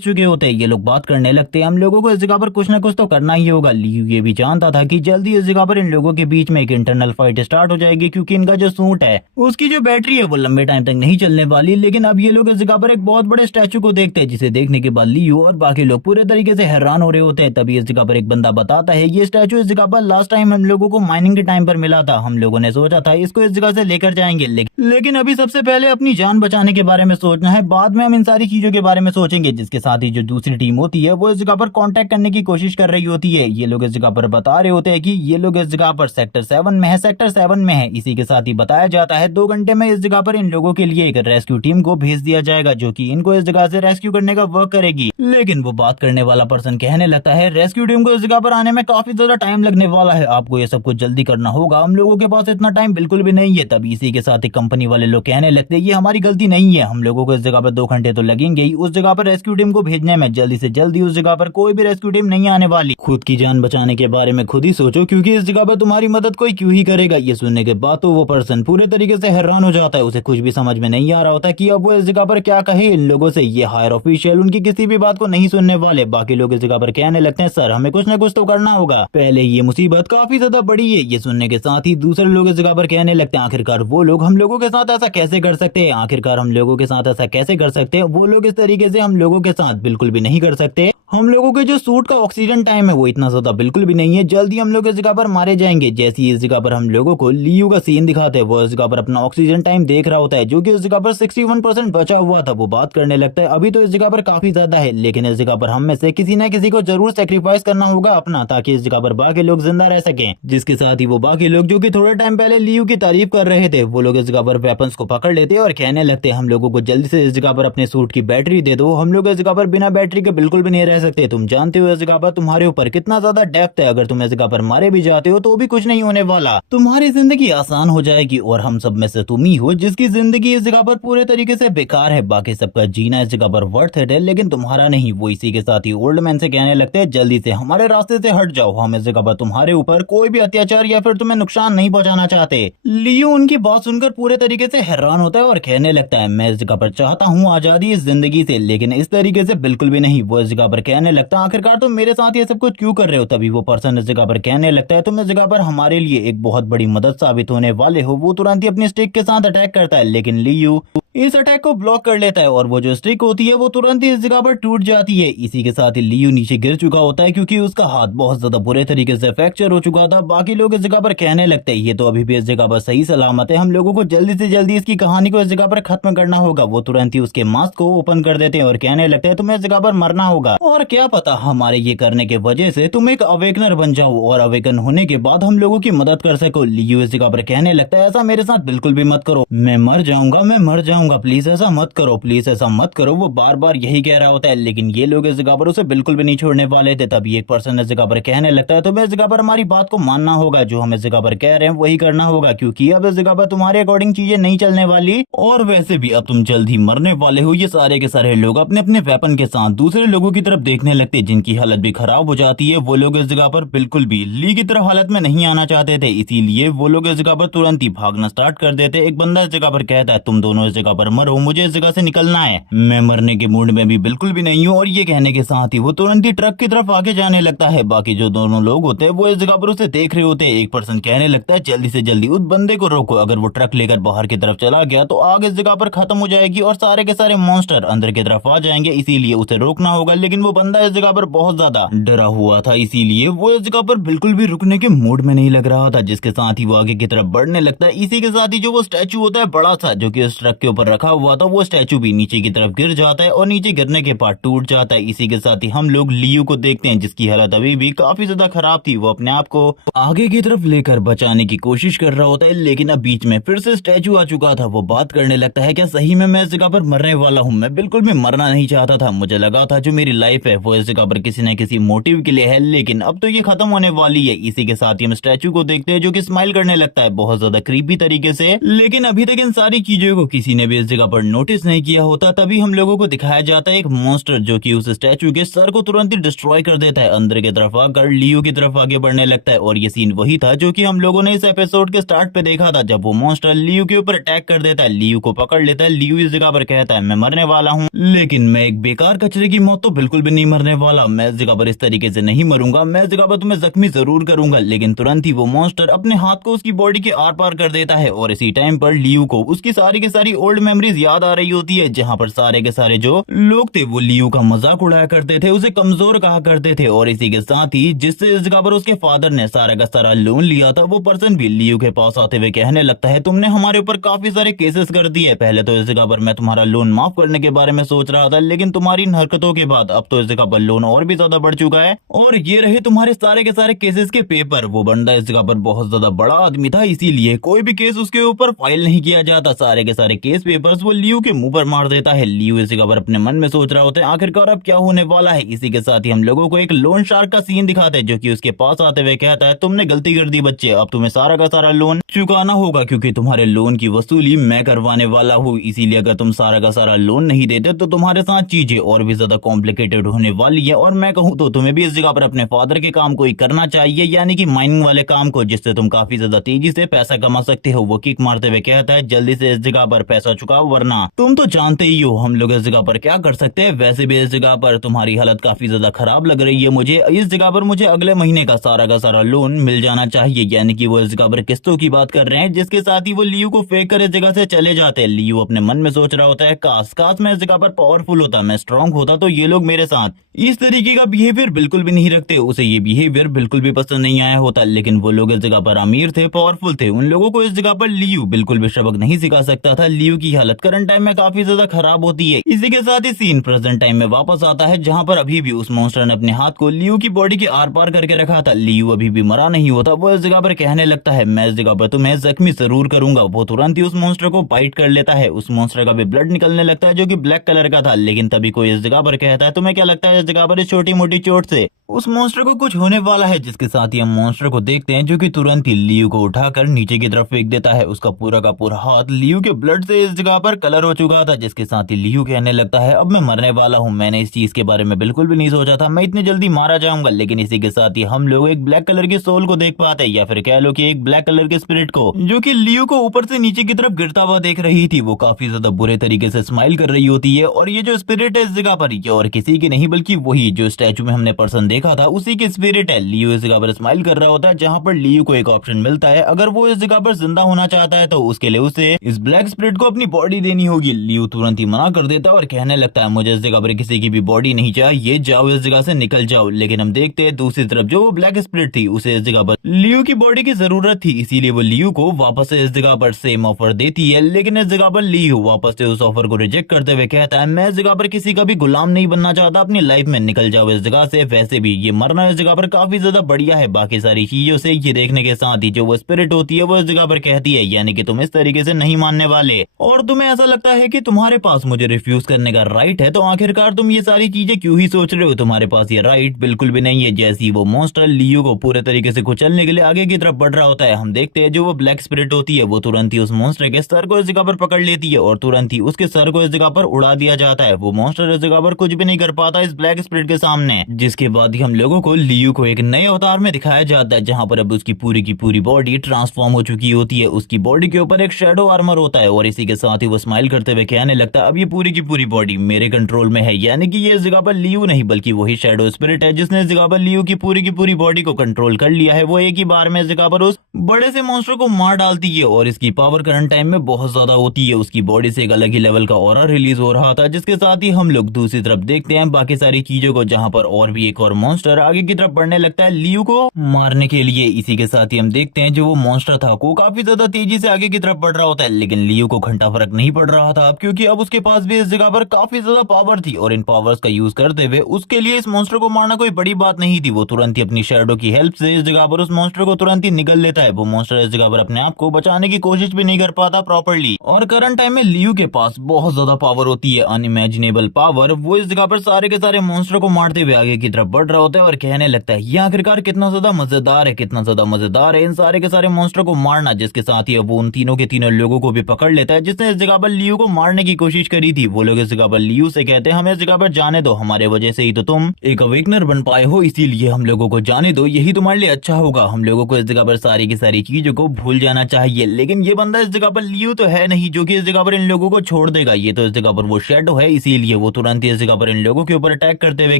चुके होते हैं। ये लोग बात करने लगते हैं हम लोगों को इस जगह पर कुछ ना कुछ तो करना ही होगा। लियू ये भी जानता था कि जल्दी इस जगह पर इन लोगों के बीच में एक इंटरनल फाइट स्टार्ट हो जाएगी क्योंकि इनका जो सूट है उसकी जो बैटरी है वो लंबे टाइम तक नहीं चलने वाली। लेकिन अब ये लोग इस जगह पर एक बहुत बड़े स्टैचू को देखते हैं जिसे देखने के बाद लियू और बाकी लोग पूरे तरीके से हैरान हो रहे होते हैं। तभी इस जगह पर एक बंदा बताता है ये स्टैचू इस जगह पर लास्ट टाइम हम लोगों को माइनिंग के टाइम पर मिला था, हम लोगों ने सोचा था इसको इस जगह से लेकर जाएंगे लेकिन अभी सबसे पहले अपनी जान बचाने के बारे में सोचना है, बाद में हम इन सारी चीजों के बारे में सोचेंगे। जिसके साथ ही जो दूसरी टीम होती है वो इस जगह पर कांटेक्ट करने की कोशिश कर रही होती है। ये लोग इस जगह पर बता रहे होते हैं कि ये लोग इस जगह पर सेक्टर 7 में है, सेक्टर 7 में है। इसी के साथ ही बताया जाता है 2 घंटे में इस जगह पर इन लोगों के लिए एक रेस्क्यू टीम को भेज दिया जाएगा जो कि इनको इस जगह से रेस्क्यू करने का वर्क करेगी। लेकिन वो बात करने वाला पर्सन कहने लगता है रेस्क्यू टीम को इस जगह पर आने में काफी ज्यादा टाइम लगने वाला है, आपको ये सब कुछ जल्दी करना होगा, हम लोगों के पास इतना टाइम बिल्कुल भी नहीं है। तभी इसी के साथ ही कंपनी वाले लोग कहने लगते हैं ये हमारी गलती नहीं है, हम लोगों को इस जगह पर 2 घंटे तो लगेंगे ही उस जगह पर रेस्क्यू टीम को भेजने में, जल्दी से जल्दी उस जगह पर कोई भी रेस्क्यू टीम नहीं आने वाली। खुद की जान बचाने के बारे में खुद ही सोचो क्योंकि इस जगह पर तुम्हारी मदद कोई क्यों ही करेगा। ये सुनने के बाद तो वो पर्सन पूरे तरीके से हैरान हो जाता है, उसे कुछ भी समझ में नहीं आ रहा होता कि अब वो इस जगह पर क्या कहे इन लोगों से। ये हायर ऑफिशियल उनकी किसी भी बात को नहीं सुनने वाले। बाकी लोग इस जगह पर कहने लगते हैं सर हमें कुछ न कुछ तो करना होगा, पहले ये मुसीबत काफी ज्यादा बड़ी है। ये सुनने के साथ ही दूसरे लोग इस जगह पर कहने लगते हैं आखिरकार वो लोग हम लोगों के साथ ऐसा कैसे कर सकते हैं, आखिरकार हम लोगों के साथ ऐसा कैसे कर सकते हैं, वो लोग इस तरीके से हम लोगों के साथ बिल्कुल भी नहीं कर सकते। हम लोगों के जो सूट का ऑक्सीजन टाइम है वो इतना ज्यादा बिल्कुल भी नहीं है, जल्दी हम लोग इस जगह पर मारे जाएंगे। जैसे ही इस जगह पर हम लोगों को लियू का सीन दिखाते हैं वो इस जगह पर अपना ऑक्सीजन टाइम देख रहा होता है जो कि उस जगह पर 61% बचा हुआ था। वो बात करने लगता है अभी तो इस जगह पर काफी ज्यादा है लेकिन इस जगह पर हम में से किसी न किसी को जरूर सेक्रीफाइस करना होगा अपना, ताकि इस जगह पर बाकी लोग जिंदा रह सकें। जिसके साथ ही वो बाकी लोग जो कि थोड़े टाइम पहले लियू की तारीफ कर रहे थे वो लोग इस जगह पर वेपन्स को पकड़ लेते और कहने लगते हम लोगों को जल्दी से इस जगह पर अपने सूट की बैटरी दे दो, हम लोग इस जगह पर बिना बैटरी के बिल्कुल भी नहीं रह सकते। तुम जानते हो इस जगह पर तुम्हारे ऊपर कितना ज्यादा डेप्थ है, अगर तुम इस जगह पर मारे भी जाते हो तो भी कुछ नहीं होने वाला, तुम्हारी जिंदगी आसान हो जाएगी और हम सब में से तुम ही हो जिसकी जिंदगी इस जगह पर पूरे तरीके से बेकार है। बाकी सबका जीना इस जगह पर वर्थ इट है लेकिन तुम्हारा नहीं। वो इसी के साथ ही ओल्ड मैन से कहने लगते हैं जल्दी से हमारे रास्ते से हट जाओ, हम इस जगह पर तुम्हारे ऊपर कोई भी अत्याचार या फिर तुम्हें नुकसान नहीं पहुंचाना चाहते। लियो उनकी बात सुनकर पूरे तरीके से हैरान होता है और कहने लगता है मैं इस जगह पर चाहता हूँ आजादी इस जिंदगी से लेकिन इस तरीके से बिल्कुल भी नहीं। वो इस जगह पर कहने लगता है आखिरकार तुम मेरे साथ ये सब कुछ क्यों कर रहे हो। तभी वो पर्सन इस जगह पर कहने लगता है तुम इस जगह पर हमारे लिए एक बहुत बड़ी मदद साबित होने वाले हो। वो तुरंत ही अपनी स्टिक के साथ अटैक करता है लेकिन लियू इस अटैक को ब्लॉक कर लेता है और वो जो स्टिक होती है वो तुरंत ही इस जगह पर टूट जाती है। इसी के साथ ही लियू नीचे गिर चुका होता है क्योंकि उसका हाथ बहुत ज्यादा बुरे तरीके से फ्रैक्चर हो चुका था। बाकी लोग इस जगह पर कहने लगते हैं ये तो अभी भी इस जगह पर सही सलामत है, हम लोगों को जल्दी से जल्दी इसकी कहानी को इस जगह पर खत्म करना होगा। वो तुरंत ही उसके मास्क को ओपन कर देते हैं और कहने लगते हैं तुम्हें इस जगह पर मरना होगा और क्या पता हमारे ये करने के वजह से तुम एक अवेकनर बन जाओ और अवेकन होने के बाद हम लोगों की मदद कर सको। लियू इस जगह पर कहने लगता है ऐसा मेरे साथ बिल्कुल भी मत करो, मैं मर जाऊंगा, प्लीज ऐसा मत करो, प्लीज ऐसा मत करो। वो बार बार यही कह रहा होता है लेकिन ये लोग इस जगह पर उसे बिल्कुल भी नहीं छोड़ने वाले थे। तभी एक पर्सन इस जगह पर कहने लगता है तुम्हें इस जगह पर हमारी बात को मानना होगा, जो हम इस जगह पर कह रहे हैं वही करना होगा क्योंकि अब इस जगह पर तुम्हारे अकॉर्डिंग चीजें नहीं चलने वाली और वैसे भी अब तुम जल्द ही मरने वाले हो। ये सारे के सारे लोग अपने अपने वेपन के साथ दूसरे लोगों की तरफ देखने लगते जिनकी हालत भी खराब हो जाती है। वो लोग इस जगह पर बिल्कुल भी ली की तरफ हालत में नहीं आना चाहते थे, इसीलिए वो लोग इस जगह पर तुरंत ही भागना स्टार्ट कर देते। एक बंदा इस जगह पर कहता है तुम दोनों इस जगह पर मरो, मुझे इस जगह से निकलना है, मैं मरने के मूड में भी बिल्कुल भी नहीं हूँ। और ये कहने के साथ ही वो तुरंत ही ट्रक की तरफ आगे जाने लगता है। बाकी जो दोनों लोग होते हैं वो इस जगह पर उसे देख रहे होते हैं। एक पर्सन कहने लगता है जल्दी से जल्दी उस बंदे को रोको, अगर वो ट्रक लेकर बाहर की तरफ चला गया तो आग इस जगह पर खत्म हो जाएगी और सारे के सारे मॉन्स्टर अंदर की तरफ आ जाएंगे, इसीलिए उसे रोकना होगा। लेकिन वो बंदा इस जगह पर बहुत ज्यादा डरा हुआ था, इसीलिए वो इस जगह पर बिल्कुल भी रुकने के मूड में नहीं लग रहा था, जिसके साथ ही वो आगे की तरफ बढ़ने लगता है। इसी के साथ ही जो वो स्टैचू होता है बड़ा सा जो कि उस ट्रक के पर रखा हुआ था वो स्टैचू भी नीचे की तरफ गिर जाता है और नीचे गिरने के बाद टूट जाता है। इसी के साथ ही हम लोग लियू को देखते हैं जिसकी हालत अभी भी काफी ज्यादा खराब थी। वो अपने आप को आगे की तरफ लेकर बचाने की कोशिश कर रहा होता है, लेकिन अब बीच में फिर से स्टैचू आ चुका था। वो बात करने लगता है, क्या सही में मैं इस जगह पर मरने वाला हूँ? मैं बिल्कुल भी मरना नहीं चाहता था। मुझे लगा था जो मेरी लाइफ है वो इस जगह पर किसी न किसी मोटिव के लिए है, लेकिन अब तो ये खत्म होने वाली है। इसी के साथ ही हम स्टैचू को देखते हैं जो कि स्माइल करने लगता है बहुत ज्यादा क्रीपी तरीके से, लेकिन अभी तक इन सारी चीजों को किसी ने भी इस जगह पर नोटिस नहीं किया होता। तभी हम लोगों को दिखाया जाता है एक मॉन्स्टर जो कि उस स्टैचू के सर को तुरंत ही डिस्ट्रॉय कर देता है। अंदर की तरफ आकर लियो की तरफ आगे बढ़ने लगता है और ये सीन वही था जो कि हम लोगों ने इस एपिसोड के स्टार्ट पे देखा था, जब वो मॉन्स्टर लियो के ऊपर अटैक कर देता है, लियो को पकड़ लेता है। लियो इस जगह पर कहता है मैं मरने वाला हूँ, लेकिन मैं एक बेकार कचरे की मौत तो बिल्कुल भी नहीं मरने वाला। मैं इस जगह पर इस तरीके से नहीं मरूंगा, मैं इस जगह पर तुम्हें जख्मी जरूर करूंगा। लेकिन तुरंत ही वो मॉन्स्टर अपने हाथ को उसकी बॉडी के आर पार कर देता है और इसी टाइम पर लियो को उसकी सारी की सारी ओल्ड मेमोरीज याद आ रही होती है, जहाँ पर सारे के सारे जो लोग थे वो लियो का मजाक उड़ाया करते थे, उसे कमजोर कहा करते थे। और इसी के साथ ही जिससे इस जगह पर उसके फादर ने सारा का सारा लोन लिया था वो पर्सन भी लियो के पास आते हुए कहने लगता है, तुमने हमारे ऊपर काफी सारे केसेस कर दिए। पहले तो इस जगह पर मैं तुम्हारा लोन माफ करने के बारे में सोच रहा था, लेकिन तुम्हारी इन हरकतों के बाद अब तो इस जगह पर लोन और भी ज्यादा बढ़ चुका है। और ये रहे तुम्हारे सारे के सारे केसेस के पेपर। वो बंदा इस जगह पर बहुत ज्यादा बड़ा आदमी था, इसीलिए कोई भी केस उसके ऊपर फाइल नहीं किया जाता। सारे के सारे केस पेपर्स वो लियो के मुंह पर मार देता है। लियो इस जगह पर अपने मन में सोच रहा होता है आखिरकार अब क्या होने वाला है। इसी के साथ ही हम लोगों को एक लोन शार्क का सीन दिखाते हैं जो कि उसके पास आते हुए कहता है, तुमने गलती कर दी बच्चे, अब तुम्हें सारा का सारा लोन चुकाना होगा क्योंकि तुम्हारे लोन की वसूली मैं करवाने वाला हूँ। इसीलिए अगर तुम सारा का सारा लोन नहीं देते तो तुम्हारे साथ चीजें और भी ज्यादा कॉम्प्लिकेटेड होने वाली है। और मैं कहूँ तो तुम्हें भी इस जगह पर अपने फादर के काम को ही करना चाहिए, यानी कि माइनिंग वाले काम को, जिससे तुम काफी ज्यादा तेजी से पैसा कमा सकते हो। वो किक मारते हुए कहता है, जल्दी से इस जगह पर पैसा चुकाओ वरना तुम तो जानते ही हो हम लोग इस जगह पर क्या कर सकते हैं। वैसे भी इस जगह पर तुम्हारी हालत काफी ज्यादा खराब लग रही है मुझे। इस जगह पर मुझे अगले महीने का सारा लोन मिल जाना चाहिए, यानी कि वो इस जगह पर किस्तों की बात कर रहे हैं। जिसके साथ ही वो लियो को फेंक कर इस जगह से चले जाते हैं। लियो अपने मन में सोच रहा होता है, काश मैं इस जगह पर पावरफुल होता, मैं स्ट्रांग होता तो ये लोग मेरे साथ इस तरीके का बिहेवियर बिल्कुल भी नहीं रखते। उसे ये बिहेवियर बिल्कुल भी पसंद नहीं आया होता, लेकिन वो लोग इस जगह पर अमीर थे, पावरफुल थे, उन लोगों को इस जगह पर लियो बिल्कुल भी सबक नहीं सिखा सकता था। लियो की हालत करंट टाइम में काफी ज्यादा खराब होती है। इसी के साथ ही सीन प्रेजेंट टाइम में वापस आता है, जहाँ पर अभी भी उस मॉन्स्टर ने अपने हाथ को लियो की बॉडी के आर पार करके रखा था। लियो अभी भी मरा नहीं होता। वो इस जगह पर कहने लगता है, मैं इस जगह पर तुम्हें जख्मी जरूर करूंगा। वो तुरंत ही उस मॉन्स्टर को बाइट कर लेता है। उस मॉन्स्टर का भी ब्लड निकलने लगता है जो कि ब्लैक कलर का था। लेकिन तभी कोई इस जगह पर कहता है, तुम्हें क्या लगता है इस जगह पर इस छोटी मोटी चोट से उस मॉन्स्टर को कुछ होने वाला है? जिसके साथ ही हम मॉन्स्टर को देखते हैं जो कि तुरंत ही लियो को उठाकर नीचे की तरफ फेंक देता है। उसका पूरा का पूरा हाथ लियो के ब्लड से इस जगह पर कलर हो चुका था। जिसके साथ ही लियो कहने लगता है, अब मैं मरने वाला हूँ, मैंने इस चीज के बारे में बिल्कुल भी नहीं सोचा था, मैं इतनी जल्दी मारा जाऊंगा। लेकिन इसी के साथ ही हम लोग एक ब्लैक कलर के सोल को देख पाते हैं, या फिर कह लो कि एक ब्लैक कलर के स्पिरिट को, जो कि लियो को ऊपर से नीचे की तरफ गिरता हुआ देख रही थी। वो काफी ज्यादा बुरे तरीके से स्माइल कर रही होती है। और ये जो स्पिरिट है इस जगह पर, ये और किसी की नहीं बल्कि वही जो स्टैचू में हमने पर्सन देखा था उसी के स्पिरिट है। लियो इस जगह पर स्माइल कर रहा होता है, जहाँ पर लियो को एक ऑप्शन मिलता है, अगर वो इस जगह पर जिंदा होना चाहता है तो उसके लिए उसे इस ब्लैक स्पिरिट को अपनी बॉडी देनी होगी। लियो तुरंत ही मना कर देता है और कहने लगता है, मुझे इस जगह पर किसी की भी बॉडी नहीं चाहिए, जाओ इस जगह से निकल जाओ। लेकिन हम देखते हैं दूसरी तरफ जो वो ब्लैक स्पिरिट थी उसे इस जगह पर लियो की बॉडी की जरूरत थी, इसीलिए वो लियो को वापस से इस जगह पर सेम ऑफर देती है। लेकिन इस जगह पर लियो वापस से उस ऑफर को रिजेक्ट करते हुए कहता है, मैं इस जगह पर किसी का भी गुलाम नहीं बनना चाहता, अपनी लाइफ में निकल जाओ इस जगह से। वैसे भी ये मरना इस जगह पर काफी ज्यादा बढ़िया है बाकी सारी चीजों से। ये देखने के साथ ही जो वो स्पिरिट होती है वो इस जगह पर कहती है, यानी कि तुम इस तरीके से नहीं मानने वाले और तुम्हें ऐसा लगता है कि तुम्हारे पास मुझे रिफ्यूज करने का राइट है, तो आखिरकार तुम ये सारी चीजें क्यों ही सोच रहे हो? तुम्हारे पास ये राइट बिल्कुल भी नहीं है। जैसी वो मॉन्स्टर लियो को पूरे तरीके से कुचलने के लिए आगे की तरफ बढ़ रहा होता है, हम देखते हैं जो वो ब्लैक स्पिरिट होती है वो तुरंत ही उस मॉन्स्टर के सर को इस जगह पर पकड़ लेती है और तुरंत ही उसके सर को इस जगह पर उड़ा दिया जाता है। वो मॉन्स्टर इस जगह पर कुछ भी नहीं कर पाता इस ब्लैक स्पिरिट के सामने। जिसके बाद ही हम लोगों को लियो को एक नए अवतार में दिखाया जाता है, जहाँ पर अब उसकी पूरी की पूरी बॉडी ट्रांसफॉर्म हो चुकी होती है। उसकी बॉडी के ऊपर एक शैडो आर्मर होता है और इसी के साथ ही वो स्माइल करते हुए कहने लगता है, अब ये पूरी की पूरी बॉडी मेरे कंट्रोल में है, यानी कि ये इस जगह पर लियो नहीं बल्कि वही शैडो स्पिरिट है जिसने इस जगह पर लियो की पूरी बॉडी को कंट्रोल कर लिया है। वो एक ही बार में इस जगह पर उस बड़े से मॉन्स्टर को मार डालती है और इसकी पावर करंट टाइम में बहुत ज्यादा होती है। उसकी बॉडी से एक अलग ही लेवल का ऑरा रिलीज हो रहा था। जिसके साथ ही हम लोग दूसरी तरफ देखते हैं बाकी सारी चीजों को, जहाँ पर और भी एक और मॉन्स्टर आगे की तरफ बढ़ने लगता है लियू को मारने के लिए। इसी के साथ ही हम देखते हैं जो वो मॉन्स्टर था वो काफी ज्यादा तेजी से आगे की तरफ बढ़ रहा होता है, लेकिन लियू को घंटा फर्क नहीं पड़ रहा था क्योंकि अब उसके पास भी इस जगह पर काफी ज्यादा पावर थी और इन पावर्स का यूज करते हुए उसके लिए इस मॉन्स्टर को मारना कोई बड़ी बात नहीं थी। वो तुरंत ही अपनी शैडो की हेल्प से इस जगह पर उस मॉन्स्टर को तुरंत ही निगल लेता है। वो मॉन्स्टर इस जगह पर अपने आप को बचाने की कोशिश भी नहीं कर पाता प्रॉपरली और करंट टाइम में लियू के पास बहुत ज्यादा पावर होती है, अनइमेजिनेबल पावर। वो इस जगह पर सारे के सारे मॉन्स्टर को मारते हुए आगे की तरफ बढ़ रहा होता है और कहने लगता है ये आखिरकार कितना ज्यादा मजेदार है, कितना ज्यादा मजेदार है इन सारे के सारे मॉन्स्टर को मारना। जिसके साथ ही अब वो उन तीनों के तीनों लोगों को भी पकड़ लेता है जिसने इस जगह पर लियू को मारने की कोशिश करी थी। वो लोग इस जगह पर लियू से कहते हैं हमें इस जगह पर जाने दो, हमारे वजह से ही तो तुम एक अवेकनर बन पाए हो, इसीलिए हम लोगों को जाने दो, यही तुम्हारे लिए अच्छा होगा। हम लोगों को इस जगह पर सारी की सारी चीजों को भूल जाना चाहिए। लेकिन ये बंदा इस जगह पर लियू तो है नहीं जो कि इस जगह पर इन लोगों को छोड़ देगा। ये तो इस जगह पर वो शैडो है, इसीलिए वो तुरंत ही इस जगह पर इन लोगों के ऊपर अटैक करते हुए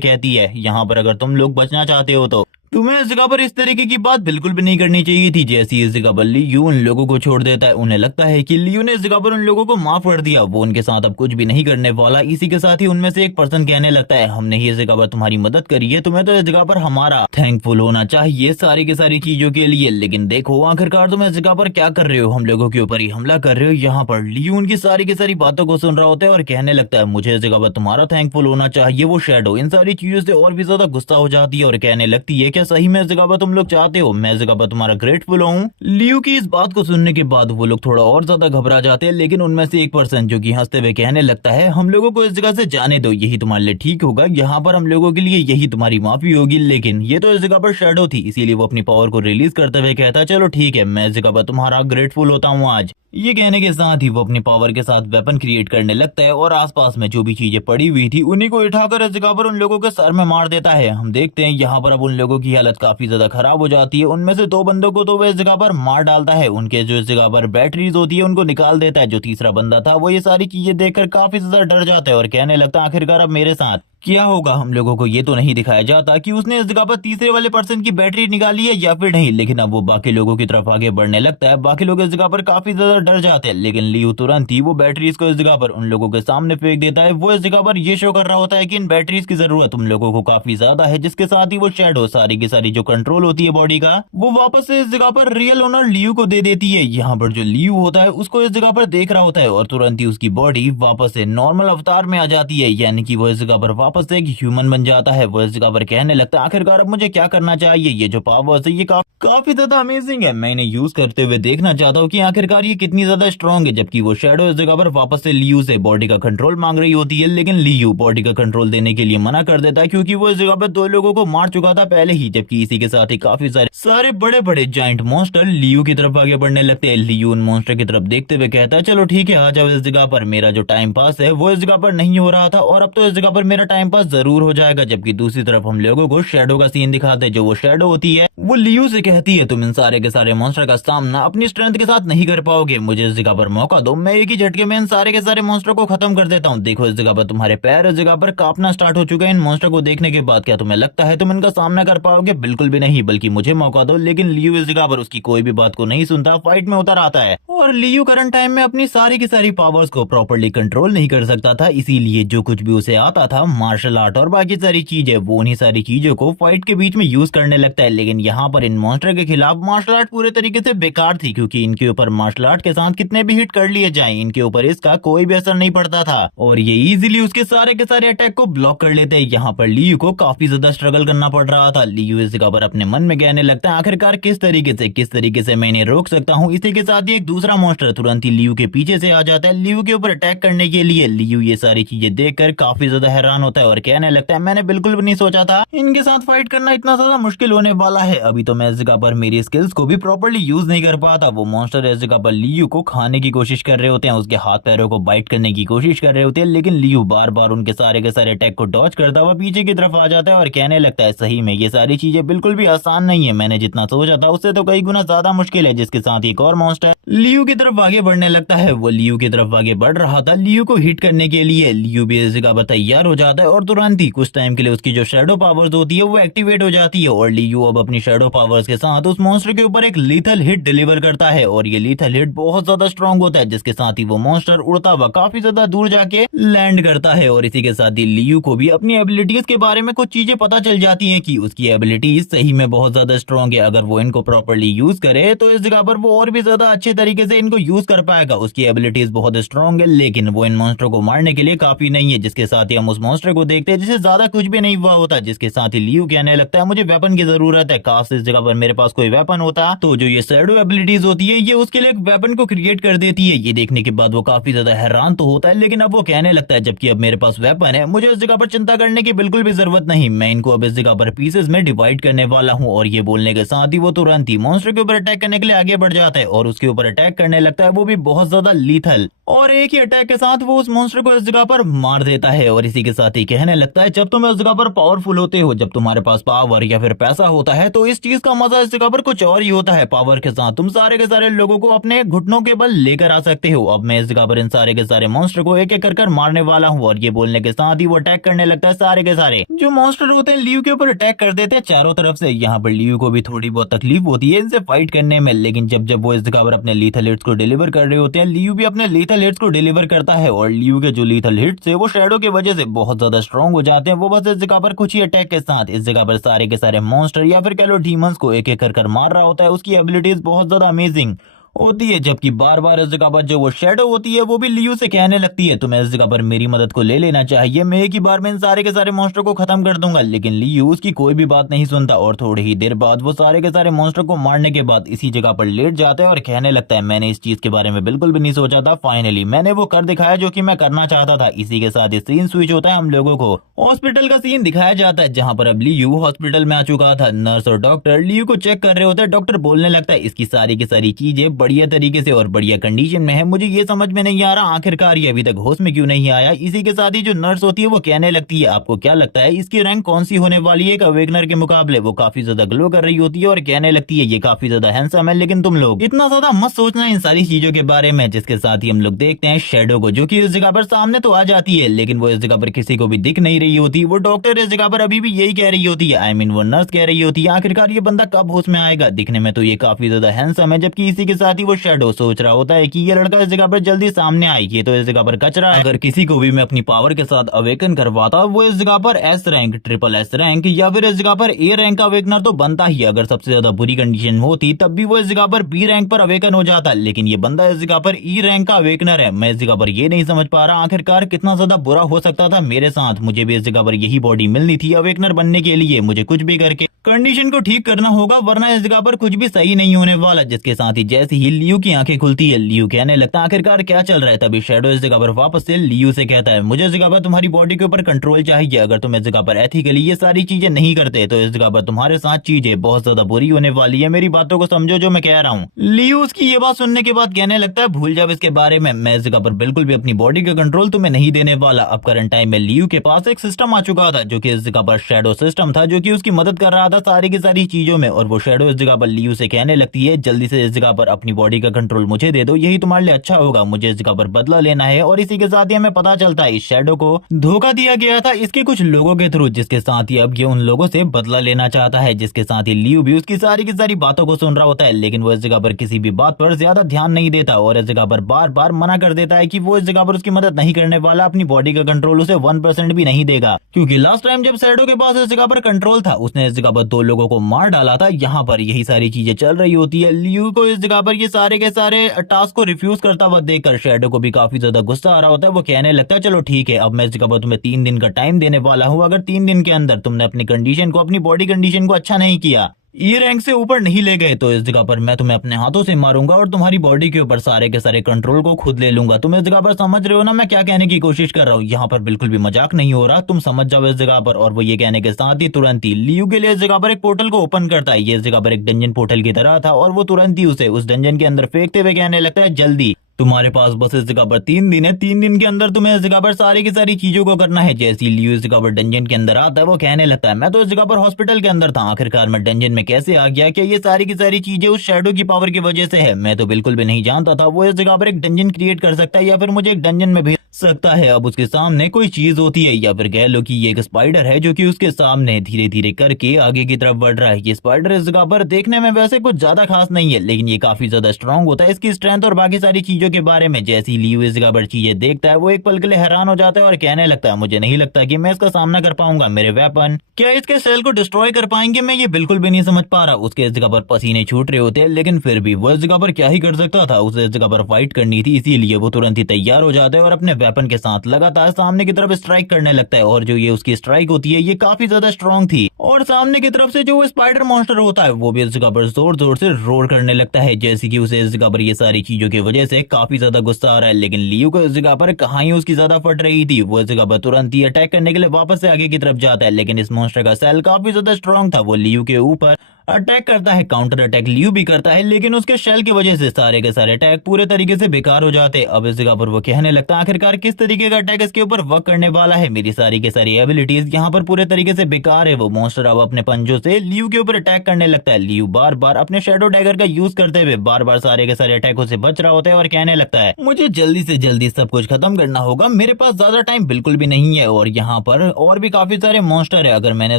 कहती है यहाँ पर अगर तुम लोग बचना चाहते हो तो तुम्हें इस जगह पर इस तरीके की बात बिल्कुल भी नहीं करनी चाहिए थी। जैसी इस जगह पर लियू उन लोगों को छोड़ देता है उन्हें लगता है कि लियू ने इस जगह पर उन लोगों को माफ कर दिया, वो उनके साथ अब कुछ भी नहीं करने वाला। इसी के साथ ही उनमें से एक पर्सन कहने लगता है हमने ही इस जगह पर तुम्हारी मदद करी है, तुम्हें तो इस जगह पर हमारा थैंकफुल होना चाहिए सारी की सारी चीजों के लिए। लेकिन देखो आखिरकार तुम इस जगह पर क्या कर रहे हो, हम लोगों के ऊपर ही हमला कर रहे हो। यहाँ पर लियू उनकी सारी की सारी बातों को सुन रहा होता है और कहने लगता है मुझे इस जगह पर तुम्हारा थैंकफुल होना चाहिए। वो शैडो इन सारी चीजों से और भी ज्यादा गुस्सा हो जाती है और कहने लगती है क्या सही में इस जगह तुम लोग चाहते हो मैं इस जगह पर तुम्हारा ग्रेटफुल हूँ। लियू की इस बात को सुनने के बाद वो लोग थोड़ा और ज्यादा घबरा जाते हैं, लेकिन उनमें से एक पर्सन जो कि हंसते हुए कहने लगता है हम लोगों को इस जगह से जाने दो, यही तुम्हारे लिए ठीक होगा, यहाँ पर हम लोगों के लिए यही तुम्हारी माफी होगी। लेकिन ये तो इस जगह पर शैडो थी, इसीलिए वो अपनी पावर को रिलीज करते हुए कहता है चलो ठीक है मैं इस जगह पर तुम्हारा ग्रेटफुल होता हूँ आज। ये कहने के साथ ही वो अपनी पावर के साथ वेपन क्रिएट करने लगता है और आसपास में जो भी चीजें पड़ी हुई थी उन्हीं को उठाकर इस जगह पर उन लोगों के सर में मार देता है। हम देखते हैं यहाँ पर अब उन लोगों की हालत काफी ज्यादा खराब हो जाती है। उनमें से दो बंदों को तो वो इस जगह पर मार डालता है, उनके जो इस जगह पर बैटरीज होती है उनको निकाल देता है। जो तीसरा बंदा था वो ये सारी चीजें देखकर काफी ज्यादा डर जाता है और कहने लगता है आखिरकार अब मेरे साथ क्या होगा। हम लोगों को ये तो नहीं दिखाया जाता कि उसने इस जगह पर तीसरे वाले पर्सन की बैटरी निकाली है या फिर नहीं, लेकिन अब वो बाकी लोगों की तरफ आगे बढ़ने लगता है। बाकी लोग इस जगह पर काफी ज्यादा डर जाते हैं, लेकिन लियू तुरंत ही वो बैटरीज को इस जगह पर उन लोगों के सामने फेंक देता है। वो इस जगह पर ये शो कर रहा होता है कि इन बैटरीज की जरूरत उन लोगों को काफी ज्यादा है, जिसके साथ ही वो शैडो सारी की सारी जो कंट्रोल होती है बॉडी का वो वापस से इस जगह पर रियल ओनर लियू को दे देती है। यहाँ पर जो लियू होता है उसको इस जगह पर देख रहा होता है और तुरंत ही उसकी बॉडी वापस से नॉर्मल अवतार में आ जाती है, यानी कि वो इस जगह पर वापस से एक ह्यूमन बन जाता है। वो इस जगह पर कहने लगता है आखिरकार अब मुझे क्या करना चाहिए, ये जो पावर्स है ये काफी ज्यादा अमेजिंग है, मैं इन्हें यूज करते हुए देखना चाहता हूँ कि आखिरकार ये कितनी ज्यादा स्ट्रॉन्ग है। जबकि वो शैडो इस जगह पर वापस से लियू से बॉडी का कंट्रोल मांग रही होती है, लेकिन लियू बॉडी का कंट्रोल देने के लिए मना कर देता है क्योंकि वो इस जगह पर दो लोगों को मार चुका था पहले ही। जबकि इसी के साथ ही काफी सारे बड़े बड़े जाइंट मॉन्स्टर लियू की तरफ आगे बढ़ने लगते हैं। लियू उन मॉन्स्टर की तरफ देखते हुए कहता है चलो ठीक है आ जाओ इस जगह पर, मेरा जो टाइम पास है वो इस जगह पर नहीं हो रहा था और अब तो इस जगह पर मेरा टाइम पास जरूर हो जाएगा। जबकि दूसरी तरफ हम लोगों को शैडो का सीन दिखाते हैं। जो वो शैडो होती है वो लियू से कहती है तुम इन सारे के सारे मॉन्स्टर का सामना अपनी स्ट्रेंथ के साथ नहीं कर पाओगे, मुझे इस जगह पर मौका दो, मैं एक ही झटके में इन सारे के सारे मॉन्स्टर को खत्म कर देता हूँ। देखो इस जगह पर तुम्हारे पैर इस जगह पर कांपना स्टार्ट हो चुके हैं इन मॉन्स्टर को देखने के बाद। क्या तुम्हें लगता है तुम इनका सामना कर पाओगे? बिल्कुल भी नहीं, बल्कि मुझे मौका दो। लेकिन लियू इस जगह पर उसकी कोई भी बात को नहीं सुनता, फाइट में उतर आता है और लियू करंट टाइम में अपनी सारी की सारी पावर्स को प्रॉपर्ली कंट्रोल नहीं कर सकता था, इसीलिए जो कुछ भी उसे आता था मार्शल आर्ट और बाकी सारी चीजें वो उन्हीं सारी चीजों को फाइट के बीच में यूज करने लगता है। लेकिन यहाँ पर इन मॉन्स्टर के खिलाफ मार्शल आर्ट पूरे तरीके से बेकार थी, क्योंकि इनके ऊपर मार्शल आर्ट के साथ कितने भी हिट कर लिए जाएं इनके ऊपर इसका कोई भी असर नहीं पड़ता था और ये इजीली उसके सारे के सारे अटैक को ब्लॉक कर लेते हैं। यहाँ पर लियू को काफी ज्यादा स्ट्रगल करना पड़ रहा था। लियू इस जगह पर अपने मन में कहने लगता है आखिरकार किस तरीके से मैं इन्हें रोक सकता हूँ। इसी के साथ ही एक दूसरा मॉन्स्टर तुरंत ही लियू के पीछे से आ जाता है लियू के ऊपर अटैक करने के लिए। लियू ये सारी चीजें देखकर काफी ज्यादा हैरान होता है और कहने लगता है मैंने बिल्कुल भी नहीं सोचा था इनके साथ फाइट करना इतना ज्यादा मुश्किल होने वाला है। अभी तो मैं इस जगह पर मेरी स्किल्स को भी प्रॉपर्ली यूज नहीं कर पाता। वो मॉन्स्टर इस जगह पर लियू को खाने की कोशिश कर रहे होते हैं, उसके हाथ पैरों को बाइट करने की कोशिश कर रहे होते हैं, लेकिन लियू बार बार उनके सारे के सारे अटैक को डॉज करता हुआ पीछे की तरफ आ जाता है और कहने लगता है सही में ये सारी चीजें बिल्कुल भी आसान नहीं है, मैंने जितना सोचा था उससे तो कई गुना ज्यादा मुश्किल है। जिसके साथ एक और मॉन्स्टर लियू की तरफ आगे बढ़ने लगता है। वो लियू की तरफ आगे बढ़ रहा था लियू को हिट करने के लिए। लियू भी इस जगह पर तैयार हो जाता है और तुरंत ही कुछ टाइम के लिए उसकी जो शैडो पावर्स होती है वो एक्टिवेट हो जाती है और लियू अब अपनी शैडो पावर्स के साथ उस मॉन्स्टर के ऊपर एक लीथल हिट डिलीवर करता है और ये लीथल हिट बहुत ज्यादा स्ट्रांग होता है, जिसके साथ ही वो मॉन्स्टर उड़ता हुआ काफी ज्यादा दूर जाके लैंड करता है। और इसी के साथ ही लियू को भी अपनी एबिलिटीज के बारे में कुछ चीजें पता चल जाती है कि उसकी एबिलिटीज सही में बहुत ज्यादा स्ट्रांग है। अगर वो इनको प्रॉपरली यूज करे तो इस जगह पर वो और भी ज्यादा अच्छे तरीके से इनको यूज कर पाएगा। उसकी एबिलिटीज बहुत स्ट्रांग है, लेकिन वो इन मॉन्स्टर को मारने के लिए काफी नहीं है, जिसके साथ ही हम उस मॉन्स्टर को देखते हैं जिसे ज्यादा कुछ भी नहीं हुआ होता, जिसके साथ ही लियू कहने लगता है मुझे वेपन की जरूरत है, काश इस जगह पर मेरे पास कोई वेपन होता। तो जो ये शैडो एबिलिटीज होती है ये उसके लिए एक वेपन को क्रिएट कर देती है। ये देखने के बाद वो काफी ज्यादा हैरान तो होता है, लेकिन अब वो कहने लगता है जबकि अब मेरे पास वेपन है मुझे इस जगह पर चिंता करने की बिल्कुल भी जरूरत नहीं, मैं इनको अब इस जगह पर पीसेस में डिवाइड करने वाला हूँ। और ये बोलने के साथ ही वो तुरंत ही मॉन्स्टर के ऊपर अटैक करने के लिए आगे बढ़ जाता है और उसके ऊपर अटैक करने लगता है, वो भी बहुत ज्यादा लीथल, और एक ही अटैक के साथ वो उस मॉन्स्टर को इस जगह पर मार देता है। और इसी के साथ ही कहने लगता है जब तुम इस जगह पर पावरफुल होते हो, जब तुम्हारे पास पावर या फिर पैसा होता है तो इस चीज का मजा इस जगह पर कुछ और ही होता है। पावर के साथ तुम सारे के सारे लोगों को अपने घुटनों के बल लेकर आ सकते हो। अब मैं इस जगह पर इन सारे के सारे मॉन्स्टर को एक एक कर मारने वाला हूँ। और ये बोलने के साथ ही वो अटैक करने लगता है, सारे के सारे जो मॉन्स्टर होते हैं लियू के ऊपर अटैक कर देते हैं चारों तरफ से। यहाँ पर लियू को भी थोड़ी बहुत तकलीफ होती है इनसे फाइट करने में, लेकिन जब वो इस जगह पर अपने लीथल हिट्स को डिलीवर कर रहे होते हैं लियू भी अपने लीथल हिट्स को डिलीवर करता है। और लियू के जो लीथल हिट्स है वो शैडो की वजह से बहुत ज्यादा स्ट्रांग हो जाते हैं। वो बस इस जगह पर कुछ ही अटैक के साथ इस जगह पर सारे के सारे मॉन्स्टर या फिर कह लो डीमंस को एक एक कर मार रहा होता है। उसकी एबिलिटीज बहुत ज्यादा अमेजिंग होती है, जबकि बार बार इस जगह पर जो वो शैडो होती है वो भी लियू से कहने लगती है तुम्हें इस जगह पर मेरी मदद को ले लेना चाहिए, मैं एक ही बार में इन सारे के सारे मॉन्स्टर को खत्म कर दूंगा। लेकिन लियू उसकी कोई भी बात नहीं सुनता और थोड़ी ही देर बाद वो सारे के सारे मॉन्स्टर को मारने के बाद इसी जगह पर लेट जाता है और कहने लगता है मैंने इस चीज के बारे में बिल्कुल भी नहीं सोचा था, फाइनली मैंने वो कर दिखाया जो कि मैं करना चाहता था। इसी के साथ सीन स्विच होता है, हम लोगों को हॉस्पिटल का सीन दिखाया जाता है जहाँ पर अब लियू हॉस्पिटल में आ चुका था। नर्स और डॉक्टर लियू को चेक कर रहे होते हैं। डॉक्टर बोलने लगता है इसकी सारी की सारी चीजें बढ़िया तरीके से और बढ़िया कंडीशन में है, मुझे ये समझ में नहीं आ रहा आखिरकार ये अभी तक होश में क्यों नहीं आया। इसी के साथ ही जो नर्स होती है वो कहने लगती है आपको क्या लगता है इसकी रैंक कौन सी होने वाली है एक अवेकनर के मुकाबले। वो काफी ज्यादा ग्लो कर रही होती है और कहने लगती है ये काफी ज्यादा हैंडसम है, लेकिन तुम लोग इतना ज्यादा मत सोचना इन सारी चीजों के बारे में। जिसके साथ ही हम लोग देखते हैं शैडो को जो कि इस जगह पर सामने तो आ जाती है, लेकिन वो इस जगह पर किसी को भी दिख नहीं रही होती। वो डॉक्टर इस जगह पर अभी भी यही कह रही होती है, आई मीन वो नर्स कह रही होती है आखिरकार ये बंदा कब होश में आएगा, दिखने में तो ये काफी ज्यादा हैंडसम है। जबकि इसी के साथ ही वो शैडो सोच रहा होता है कि ये लड़का इस जगह पर जल्दी सामने आए, ये तो इस जगह पर कचरा है। अगर किसी को भी मैं अपनी पावर के साथ अवेकन करवाता वो इस जगह पर S rank, triple S rank या फिर इस जगह पर ए रैंक का अवेकनर तो बनता ही। अगर सबसे ज्यादा बुरी कंडीशन होती तब भी वो इस जगह पर बी रैंक पर अवेकन हो जाता, लेकिन ये बंदा इस जगह पर ई रैंक का अवेकनर है। मैं इस जगह पर ये नहीं समझ पा रहा आखिरकार कितना ज्यादा बुरा हो सकता था मेरे साथ। मुझे भी इस जगह पर यही बॉडी मिलनी थी अवेकनर बनने के लिए। मुझे कुछ भी करके कंडीशन को ठीक करना होगा, वरना इस जगह पर कुछ भी सही नहीं होने वाला। जिसके साथ ही जैसे ही लियू की आंखें खुलती है लियू कहने लगता है आखिरकार क्या चल रहा है। तभी शैडो इस जगह पर वापस से लियू से कहता है मुझे इस जगह पर तुम्हारी बॉडी के ऊपर कंट्रोल चाहिए। अगर तुम इस जगह पर एथिकली ये सारी चीजें नहीं करते तो इस जगह पर तुम्हारे साथ चीजें बहुत ज्यादा बुरी होने वाली है। मेरी बातों को समझो जो मैं कह रहा हूँ। लियू उसकी ये बात सुनने के बाद कहने लगता है भूल जाओ इसके बारे में, मैं इस जगह पर बिल्कुल भी अपनी बॉडी का कंट्रोल तुम्हें नहीं देने वाला। अब करंट टाइम में लियू के पास एक सिस्टम आ चुका था जो कि इस जगह पर शैडो सिस्टम था, जो कि उसकी मदद कर रहा था सारी की सारी चीजों में। और वो शैडो इस जगह पर लियू से कहने लगती है जल्दी से इस जगह पर अपनी बॉडी का कंट्रोल मुझे दे दो, यही तुम्हारे लिए अच्छा होगा, मुझे इस जगह पर बदला लेना है। और इसी के साथ ही हमें पता चलता है इस शैडो को धोखा दिया गया था इसके कुछ लोगों के थ्रू, जिसके साथ ही अब ये उन लोगों से बदला लेना चाहता है। जिसके साथ ही लियू भी उसकी सारी की सारी बातों को सुन रहा होता है, लेकिन वो इस जगह पर किसी भी बात पर ज्यादा ध्यान नहीं देता और इस जगह पर बार बार मना कर देता है कि वो इस जगह पर उसकी मदद नहीं करने वाला, अपनी बॉडी का कंट्रोल उसे 1% भी नहीं देगा। क्योंकि लास्ट टाइम जब शैडो के पास इस जगह पर कंट्रोल था उसने इस जगह पर 2 लोगों को मार डाला था। यहाँ पर यही सारी चीजें चल रही होती है। लियू को इस जगह पर ये सारे के सारे टास्क को रिफ्यूज करता हुआ देखकर शैडो को भी काफी ज्यादा गुस्सा आ रहा होता है। वो कहने लगता है चलो ठीक है, अब मैं इस जगह पर तुम्हें 3 दिन का टाइम देने वाला हूँ। अगर 3 दिन के अंदर तुमने अपनी कंडीशन को, अपनी बॉडी कंडीशन को अच्छा नहीं किया, ये रैंक से ऊपर नहीं ले गए, तो इस जगह पर मैं तुम्हें अपने हाथों से मारूंगा और तुम्हारी बॉडी के ऊपर सारे के सारे कंट्रोल को खुद ले लूंगा। तुम इस जगह पर समझ रहे हो ना मैं क्या कहने की कोशिश कर रहा हूँ। यहाँ पर बिल्कुल भी मजाक नहीं हो रहा, तुम समझ जाओ इस जगह पर। और वो ये कहने के साथ ही तुरंत ही लियू के लिए इस जगह पर एक पोर्टल को ओपन करता है। ये इस जगह पर एक डंजन पोर्टल की तरह था और वो तुरंत ही उसे उस डंजन के अंदर फेंकते हुए कहने लगता है जल्दी तुम्हारे पास बस इस जगह पर 3 दिन है। 3 दिन के अंदर तुम्हें इस जगह पर सारी की सारी चीजों को करना है। जैसे ही लियो इस जगह पर डंजन के अंदर आता है वो कहने लगता है मैं तो इस जगह पर हॉस्पिटल के अंदर था, आखिरकार मैं डंजन में कैसे आ गया? क्या ये सारी की सारी चीजें उस शैडो की पावर की वजह से है? मैं तो बिल्कुल भी नहीं जानता था वो इस जगह पर एक डंजन क्रिएट कर सकता है या फिर मुझे एक डंजन में भेज सकता है। अब उसके सामने कोई चीज होती है या फिर कह लो कि ये एक स्पाइडर है जो कि उसके सामने धीरे धीरे करके आगे की तरफ बढ़ रहा है। ये स्पाइडर इस जगह पर देखने में वैसे कुछ ज्यादा खास नहीं है, लेकिन ये काफी ज्यादा स्ट्रांग होता है। इसकी स्ट्रेंथ और बाकी सारी चीजों के बारे में जैसे ही लियो इस जगह पर चीजें देखता है वो एक पल के लिए हैरान हो जाता है और कहने लगता है मुझे नहीं लगता कि मैं इसका सामना कर पाऊंगा। मेरे वेपन क्या इसके सेल को डिस्ट्रॉय कर पाएंगे? मैं ये बिल्कुल भी नहीं समझ पा रहा। उसके इस जगह पर पसीने छूट रहे होते हैं, लेकिन फिर भी वो इस जगह पर क्या ही कर सकता था। उसे इस जगह पर फाइट करनी थी, इसीलिए वो तुरंत ही तैयार हो जाता है और अपने वेपन के साथ लगातार सामने की तरफ स्ट्राइक करने लगता है। और जो ये उसकी स्ट्राइक होती है ये काफी ज्यादा स्ट्रांग थी और सामने की तरफ से जो वो स्पाइडर मॉन्स्टर होता है वो भी इस जगह पर जोर जोर से रोर करने लगता है, जैसे कि उसे इस जगह पर ये सारी चीजों की वजह से काफी ज्यादा गुस्सा आ रहा है। लेकिन लियो को इस जगह पर कहाँ ही उसकी ज्यादा फट रही थी। वो इस जगह पर तुरंत ही अटैक करने के लिए वापस से आगे की तरफ जाता है, लेकिन इस मॉन्स्टर का सेल काफी ज्यादा स्ट्रांग था। वो लियो के ऊपर अटैक करता है, काउंटर अटैक लियो भी करता है, लेकिन उसके शेल की वजह से सारे के सारे अटैक पूरे तरीके से बेकार हो जाते हैं। अब इस जगह पर वो कहने लगता है आखिरकार किस तरीके का अटैक इसके ऊपर वर्क करने वाला है? मेरी सारी के सारी एबिलिटीज यहाँ पर पूरे तरीके से बेकार है। वो मॉन्स्टर अब अपने पंजों से लियो के ऊपर अटैक करने लगता है। लियो बार बार अपने शैडो डैगर का यूज करते हुए बार बार सारे के सारे अटैकों से बच रहा होता है और कहने लगता है मुझे जल्दी से जल्दी सब कुछ खत्म करना होगा, मेरे पास ज्यादा टाइम बिल्कुल भी नहीं है। और यहाँ पर और भी काफी सारे मॉन्स्टर है, अगर मैंने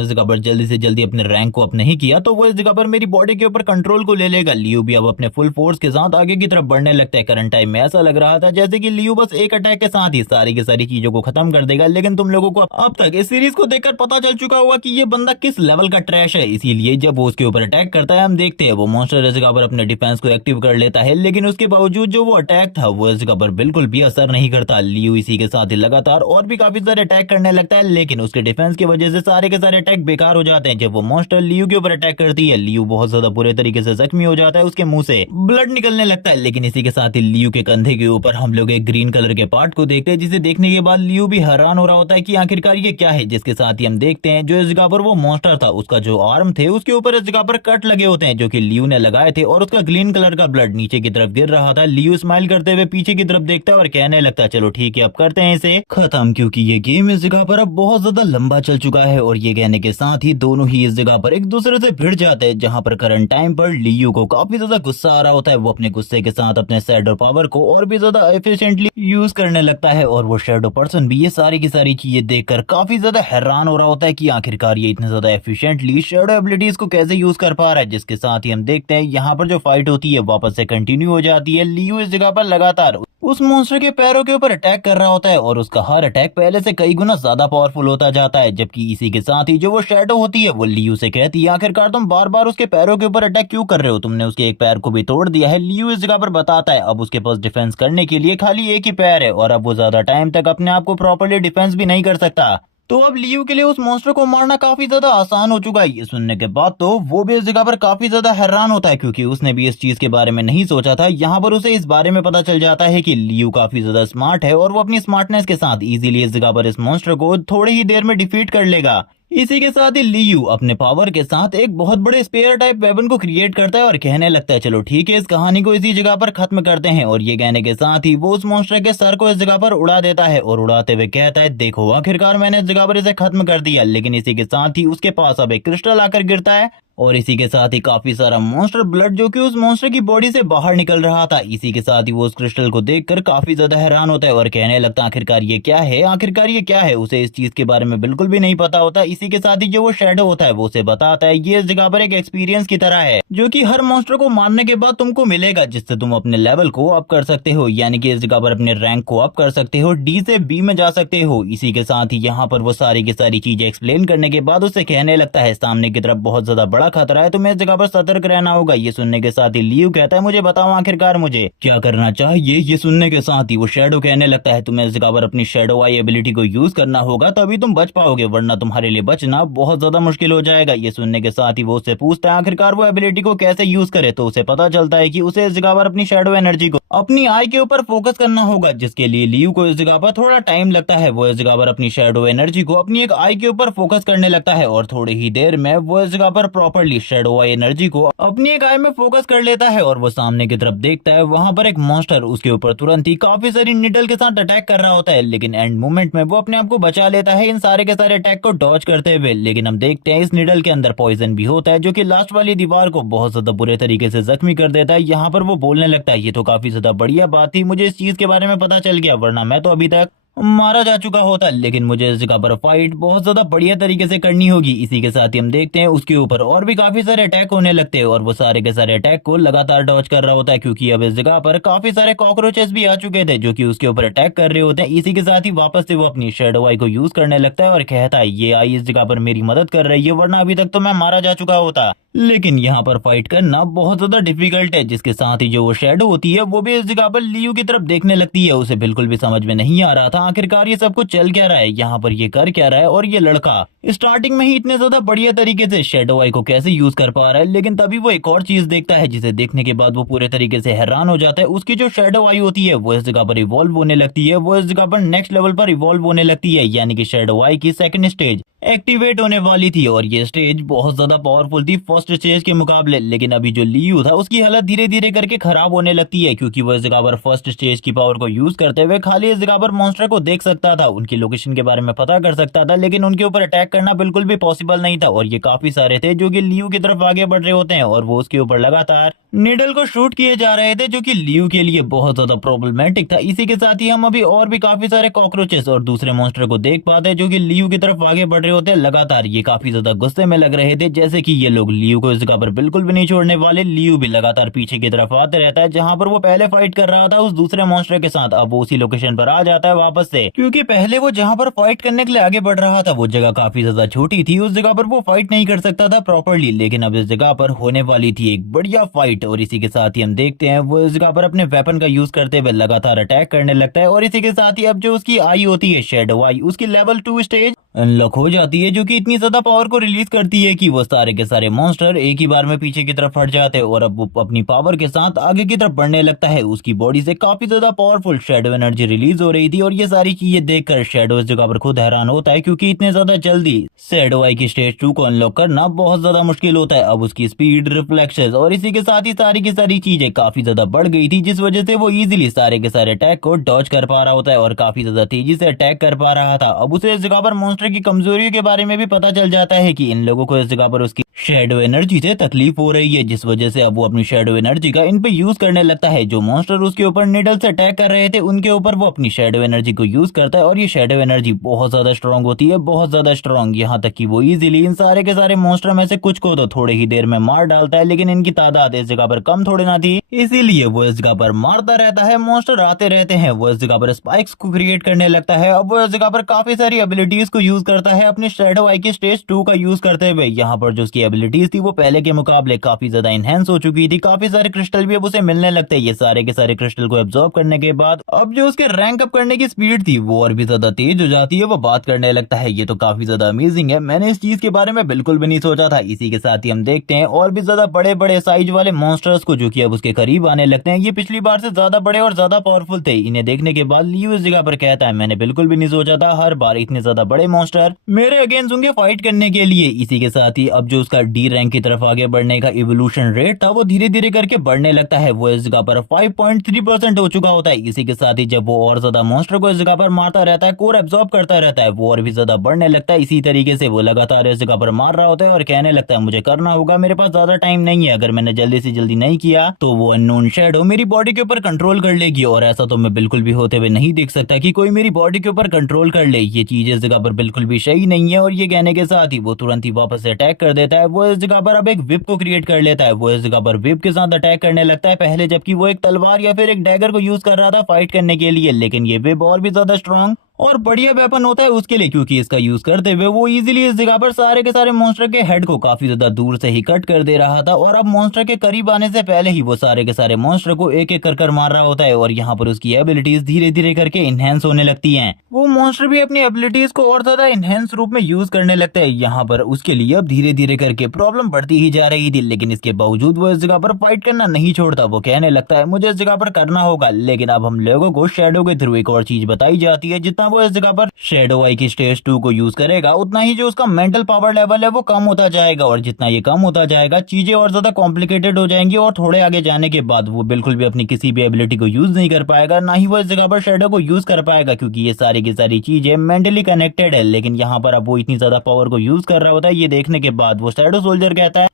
इस जगह पर जल्दी से जल्दी अपने रैंक को अप नहीं किया तो वो इस जगह पर मेरी बॉडी के ऊपर कंट्रोल को ले लेगा। लियो भी अब अपने फुल फोर्स के साथ आगे की तरफ बढ़ने लगता है। करंट टाइम में ऐसा लग रहा था जैसे कि लियो बस एक अटैक के साथ ही सारी की सारी चीजों को खत्म कर देगा, लेकिन तुम लोगों को अब तक इस सीरीज को देखकर पता चल चुका होगा कि ये बंदा किस लेवल का ट्रैश है। इसीलिए जब वो उसके ऊपर अटैक करता है हम देखते हैं वो मॉन्स्टर इस जगह पर अपने डिफेंस को एक्टिव कर लेता है, लेकिन उसके बावजूद जो वो अटैक था वो इस जगह पर बिल्कुल भी असर नहीं करता। लियो इसी के साथ ही लगातार और भी काफी सारे अटैक करने लगता है, लेकिन उसके डिफेंस की वजह से सारे के सारे अटैक बेकार हो जाते हैं। जब वो मॉन्स्टर लियो के ऊपर अटैक करती है लियो बहुत ज्यादा बुरे तरीके से जख्मी हो जाता है, उसके मुंह से ब्लड निकलने लगता है। लेकिन इसी के साथ ही लियो के कंधे के ऊपर हम लोग एक ग्रीन कलर के पार्ट को देखते हैं, जिसे देखने के बाद लियो भी हैरान हो रहा होता है कि आखिरकार ये क्या है। जिसके साथ ही हम देखते हैं जो इस जगह पर वो मॉन्स्टर था उसका जो आर्म थे उसके ऊपर इस जगह पर कट लगे होते हैं जो कि लियो ने लगाए थे और उसका ग्रीन कलर का ब्लड नीचे की तरफ गिर रहा था। लियो स्माइल करते हुए पीछे की तरफ देखता है और कहने लगता है चलो ठीक है अब करते हैं इसे खत्म, क्योंकि ये गेम इस जगह पर अब बहुत ज्यादा लंबा चल चुका है। और ये कहने के साथ ही दोनों ही इस जगह पर एक दूसरे से भिड़ जाते हैं, जहाँ पर करंट टाइम पर लियो को काफी ज्यादा गुस्सा आ रहा होता है। वो अपने गुस्से के साथ अपने शैडो पावर को और भी ज्यादा एफिशिएंटली यूज करने लगता है और वो शैडो पर्सन भी ये सारी की सारी चीजें देखकर काफी ज्यादा हैरान हो रहा होता है कि आखिरकार ये इतने ज्यादा एफिशिएंटली शैडो एबिलिटीज को कैसे यूज कर पा रहा है। जिसके साथ ही हम देखते हैं यहाँ पर जो फाइट होती है वापस से कंटिन्यू हो जाती है। लियो इस जगह पर लगातार उस मॉन्स्टर के पैरों के ऊपर अटैक कर रहा होता है और उसका हर अटैक पहले से कई गुना ज्यादा पावरफुल होता जाता है। जबकि इसी के साथ ही जो वो शैडो होती है वो लियो से कहती है आखिरकार तुम बार बार उसके पैरों के ऊपर अटैक क्यों कर रहे हो, तुमने उसके एक पैर को भी तोड़ दिया है। लियो इस जगह पर बताता है अब उसके पास डिफेंस करने के लिए खाली एक ही पैर है और अब वो ज्यादा टाइम तक अपने आप को प्रॉपर्ली डिफेंस भी नहीं कर सकता। तो अब लियो के लिए उस मॉन्स्टर को मारना काफी ज्यादा आसान हो चुका है। ये सुनने के बाद तो वो भी इस जगह पर काफी ज्यादा हैरान होता है, क्योंकि उसने भी इस चीज के बारे में नहीं सोचा था। यहाँ पर उसे इस बारे में पता चल जाता है कि लियो काफी ज्यादा स्मार्ट है और वो अपनी स्मार्टनेस के साथ इजीली इस जगह पर इस मॉन्स्टर को थोड़ी ही देर में डिफीट कर लेगा। इसी के साथ ही लियो अपने पावर के साथ एक बहुत बड़े स्पेयर टाइप वेपन को क्रिएट करता है और कहने लगता है चलो ठीक है इस कहानी को इसी जगह पर खत्म करते हैं। और ये कहने के साथ ही वो उस मॉन्स्टर के सर को इस जगह पर उड़ा देता है और उड़ाते हुए कहता है देखो आखिरकार मैंने इस जगह पर इसे खत्म कर दिया। लेकिन इसी के साथ ही उसके पास अब एक क्रिस्टल आकर गिरता है और इसी के साथ ही काफी सारा मॉन्स्टर ब्लड जो कि उस मॉन्स्टर की बॉडी से बाहर निकल रहा था। इसी के साथ ही वो उस क्रिस्टल को देखकर काफी ज्यादा हैरान होता है और कहने लगता है आखिरकार ये क्या है, आखिरकार ये क्या है। उसे इस चीज के बारे में बिल्कुल भी नहीं पता होता। इसी के साथ ही जो वो शैडो होता है वो उसे बताता है ये इस जगह पर एक एक्सपीरियंस की तरह है जो कि हर मॉन्स्टर को मारने के बाद तुमको मिलेगा, जिससे तुम अपने लेवल को अप कर सकते हो, यानी कि इस जगह पर अपने रैंक को अप कर सकते हो, डी से बी में जा सकते हो। इसी के साथ ही यहाँ पर वो सारी की सारी चीजें एक्सप्लेन करने के बाद उसे कहने लगता है सामने की तरफ बहुत ज्यादा बड़ा खतरा है, तुम्हें पर सतर्क रहना होगा। ये सुनने के साथ ही लियो कहता है मुझे बताओ आखिरकार मुझे क्या करना चाहिए। ये सुनने के साथ ही वो शैडो कहने लगता है तुम्हें इस जगह पर अपनी शैडो आई एबिलिटी को यूज करना होगा तभी तुम बच पाओगे, वरना तुम्हारे लिए बचना बहुत ज्यादा मुश्किल हो जाएगा। ये सुनने के साथ ही वो उससे पूछता है आखिरकार वो एबिलिटी को कैसे यूज करे, तो उसे पता चलता है कि उसे इस जगह पर अपनी शैडो एनर्जी को अपनी आई के ऊपर फोकस करना होगा, जिसके लिए लियो को इस जगह पर थोड़ा टाइम लगता है। वो इस जगह पर अपनी शैडो एनर्जी को अपनी एक आई के ऊपर फोकस करने लगता है और थोड़ी ही देर में वो इस जगह पर प्रॉपर प्रॉपरली शैडो आई एनर्जी को अपनी एक आई में फोकस कर लेता है और वो सामने की तरफ देखता है। वहां पर एक मॉन्स्टर उसके ऊपर तुरंत ही काफी सारी निडल के साथ अटैक कर रहा होता है, लेकिन एंड मोमेंट में वो अपने आप को बचा लेता है इन सारे के सारे अटैक को डॉज करते हुए। लेकिन हम देखते हैं इस निडल के अंदर पॉइजन भी होता है जो कि लास्ट वाली दीवार को बहुत ज्यादा बुरे तरीके से जख्मी कर देता है। यहाँ पर वो बोलने लगता है, ये तो काफी ज्यादा बढ़िया बात थी, मुझे इस चीज के बारे में पता चल गया, वरना मैं तो अभी तक मारा जा चुका होता। लेकिन मुझे इस जगह पर फाइट बहुत ज्यादा बढ़िया तरीके से करनी होगी। इसी के साथ ही हम देखते हैं उसके ऊपर और भी काफी सारे अटैक होने लगते हैं और वो सारे के सारे अटैक को लगातार डॉज कर रहा होता है, क्योंकि अब इस जगह पर काफी सारे कॉकरोचेस भी आ चुके थे जो कि उसके ऊपर अटैक कर रहे होते हैं। इसी के साथ ही वापस से वो अपनी शैडो आई को यूज करने लगता है और कहता है, ये आई इस जगह पर मेरी मदद कर रही है, वरना अभी तक तो मैं मारा जा चुका होता। लेकिन यहाँ पर फाइट करना बहुत ज्यादा डिफिकल्ट है, जिसके साथ ही जो वो शैडो होती है वो भी इस जगह पर लियू की तरफ देखने लगती है। उसे बिल्कुल भी समझ में नहीं आ रहा था आखिरकार ये सब कुछ चल क्या रहा है, यहाँ पर ये कर क्या रहा है, और ये लड़का स्टार्टिंग में ही इतने ज्यादा बढ़िया तरीके से शैडो आई को कैसे यूज कर पा रहा है। लेकिन तभी वो एक और चीज देखता है जिसे देखने के बाद वो पूरे तरीके से हैरान हो जाता है। उसकी जो शैडो आई होती है वो इस जगह पर इवॉल्व होने लगती है, वो इस जगह पर नेक्स्ट लेवल पर इवॉल्व होने लगती है, यानी कि शैडो आई की सेकंड स्टेज एक्टिवेट होने वाली थी। और ये स्टेज बहुत ज्यादा पावरफुल थी फर्स्ट स्टेज के मुकाबले। लेकिन अभी जो लियू था उसकी हालत धीरे धीरे करके खराब होने लगती है, क्योंकि वो इस जगह पर फर्स्ट स्टेज की पावर को यूज करते हुए खाली इस जगह पर मॉन्स्टर को देख सकता था, उनकी लोकेशन के बारे में पता कर सकता था, लेकिन उनके ऊपर अटैक करना बिल्कुल भी पॉसिबल नहीं था। और ये काफी सारे थे जो कि लियू की तरफ आगे बढ़ रहे होते हैं और वो उसके ऊपर लगातार नीडल को शूट किए जा रहे थे, जो कि लियू के लिए बहुत ज्यादा प्रॉब्लमेटिक था। इसी के साथ ही हम अभी और भी काफी सारे कॉकरोचेस और दूसरे मॉन्स्टर को देख पाते हैं जो कि लियू की तरफ आगे बढ़ रहे होते हैं लगातार। ये काफी ज्यादा गुस्से में लग रहे थे, जैसे कि ये लोग लियू को इस जगह पर बिल्कुल भी नहीं छोड़ने वाले। लियू भी लगातार पीछे की तरफ आते रहता है, जहां पर वो पहले फाइट कर रहा था उस दूसरे मॉन्स्टर के साथ, अब वो उसी लोकेशन पर आ जाता है वापस से, क्योंकि पहले वो जहां पर फाइट करने के लिए आगे बढ़ रहा था वो जगह काफी ज्यादा छोटी थी, उस जगह पर वो फाइट नहीं कर सकता था प्रॉपरली। लेकिन अब इस जगह पर होने वाली थी एक बढ़िया फाइट, और इसी के साथ ही हम देखते हैं वो इस जगह पर अपने वेपन का यूज करते हुए लगातार अटैक करने लगता है। और इसी के साथ ही अब जो उसकी आई होती है शैडो आई, उसकी लेवल 2 स्टेज अनलॉक हो जाती है, जो कि इतनी ज्यादा पावर को रिलीज करती है कि वो सारे के सारे मॉन्स्टर एक ही बार में पीछे की तरफ हट जाते हैं और अब वो अपनी पावर के साथ आगे की तरफ बढ़ने लगता है। उसकी बॉडी से काफी ज्यादा पावरफुल शैडो एनर्जी रिलीज हो रही थी, और ये सारी चीजें देखकर शैडो इस जगह पर खुद हैरान होता है, क्योंकि इतने ज्यादा जल्दी शैडो आई की स्टेज 2 को अनलॉक करना बहुत ज्यादा मुश्किल होता है। अब उसकी स्पीड, रिफ्लेक्शंस और इसी के साथ ही सारी की सारी चीजें काफी ज्यादा बढ़ गई थी, जिस वजह से वो इजीली सारे के सारे अटैक को डॉज कर पा रहा होता है और काफी ज्यादा तेजी से अटैक कर पा रहा था। अब उसे इस जगह पर मॉन्स्टर की कमजोरियों के बारे में भी पता चल जाता है कि इन लोगों को इस जगह पर उसकी शैडो एनर्जी से तकलीफ हो रही है, जिस वजह से अब वो अपनी शैडो एनर्जी का इन पे यूज करने लगता है। जो मॉन्स्टर उसके ऊपर निडल से अटैक कर रहे थे उनके ऊपर वो अपनी शैडो एनर्जी को यूज करता है, और ये शैडो एनर्जी बहुत ज्यादा स्ट्रांग होती है, बहुत ज्यादा स्ट्रांग, यहाँ तक कि वो इजीली इन सारे के सारे मॉन्स्टर में से कुछ को तो थोड़े ही देर में मार डालता है। लेकिन इनकी तादाद इस जगह पर कम थोड़ी ना थी, इसीलिए वो इस जगह पर मारता रहता है, मॉन्स्टर आते रहते हैं, वो इस जगह पर स्पाइक्स को क्रिएट करने लगता है। अब वो इस जगह पर काफी सारी एबिलिटीज को यूज करता है अपनी शैडो आई की स्टेज 2 का यूज करते हुए। यहाँ पर जो उसकी एबिलिटीज थी वो पहले के मुकाबले काफी ज्यादा इनहेंस हो चुकी थी, काफी सारे क्रिस्टल भी अब उसे मिलने लगते हैं। ये सारे के सारे क्रिस्टल को एब्जॉर्ब करने के बाद अब जो उसके रैंक अप करने की स्पीड थी वो और भी ज्यादा तेज हो जाती है, वो बात करने लगता है, ये तो काफी ज्यादा अमेजिंग है, मैंने इस चीज के बारे में बिल्कुल भी नहीं सोचा था। इसी के साथ ही हम देखते हैं और भी ज्यादा बड़े बड़े साइज वाले मॉन्स्टर्स को, जो कि अब उसके करीब आने लगते हैं। ये पिछली बार से ज्यादा बड़े और ज्यादा पावरफुल थे। इन्हें देखने के बाद लियू इस जगह पर कहता है, मैंने बिल्कुल भी नहीं सोचा था हर बार इतने ज्यादा बड़े मॉन्स्टर मेरे अगेंस्ट होंगे फाइट करने के लिए। इसी के साथ ही अब जो उसका डी रैंक की तरफ आगे बढ़ने का इवोल्यूशन रेट था वो धीरे धीरे करके बढ़ने लगता है, वो इस जगह पर 5.3% हो चुका होता है। इसी के साथ ही जब वो और ज्यादा मॉन्स्टर को इस जगह पर मारता रहता है, कोर एब्जॉर्ब करता रहता है, वो और भी ज्यादा बढ़ने लगता है। इसी तरीके से वो लगातार इस जगह पर मार रहा होता है और कहने लगता है, मुझे करना होगा, मेरे पास ज्यादा टाइम नहीं है, अगर मैंने जल्दी से जल्दी नहीं किया तो वो अननोन शैडो मेरी बॉडी के ऊपर कंट्रोल कर लेगी, और ऐसा तो मैं बिल्कुल भी होते हुए नहीं देख सकता कि कोई मेरी बॉडी के ऊपर कंट्रोल कर ले, ये चीज इस जगह पर बिल्कुल भी सही नहीं है। और ये कहने के साथ ही वो तुरंत ही वापस से अटैक कर देता है, वो इस जगह पर अब एक विप को क्रिएट कर लेता है, वो इस जगह पर विप के साथ अटैक करने लगता है पहले, जबकि वो एक तलवार या फिर एक डैगर को यूज कर रहा था फाइट करने के लिए। लेकिन ये विप और भी ज्यादा स्ट्रॉन्ग और बढ़िया वेपन होता है उसके लिए, क्योंकि इसका यूज करते हुए वो इजीली इस जगह पर सारे के सारे मॉन्स्टर के हेड को काफी ज्यादा दूर से ही कट कर दे रहा था। और अब मॉन्स्टर के करीब आने से पहले ही वो सारे के सारे मॉन्स्टर को एक एक कर मार रहा होता है, और यहाँ पर उसकी एबिलिटीज धीरे धीरे करके इनहेंस होने लगती हैं। वो मॉन्स्टर भी अपनी एबिलिटीज को और ज्यादा इनहेंस रूप में यूज करने लगता है। यहाँ पर उसके लिए अब धीरे धीरे करके प्रॉब्लम बढ़ती ही जा रही थी, लेकिन इसके बावजूद वो इस जगह पर फाइट करना नहीं छोड़ता। वो कहने लगता है, मुझे इस जगह पर करना होगा। लेकिन अब हम लोगों को शैडो के थ्रू एक और चीज बताई जाती है, जितना वो इस जगह पर शेडो आई की स्टेज 2 को यूज करेगा, उतना ही जो उसका मेंटल पावर लेवल है वो कम होता जाएगा, और जितना ये कम होता जाएगा चीजें और ज्यादा कॉम्प्लिकेटेड हो जाएंगी, और थोड़े आगे जाने के बाद वो बिल्कुल भी अपनी किसी भी एबिलिटी को यूज नहीं कर पाएगा, ना ही वो इस जगह पर शेडो को यूज कर पाएगा, क्योंकि ये सारी की सारी चीजें मेंटली कनेक्टेड है। लेकिन यहाँ पर अब वो इतनी ज्यादा पावर को यूज कर रहा होता है, ये देखने के बाद वो शेडो सोल्जर कहता है,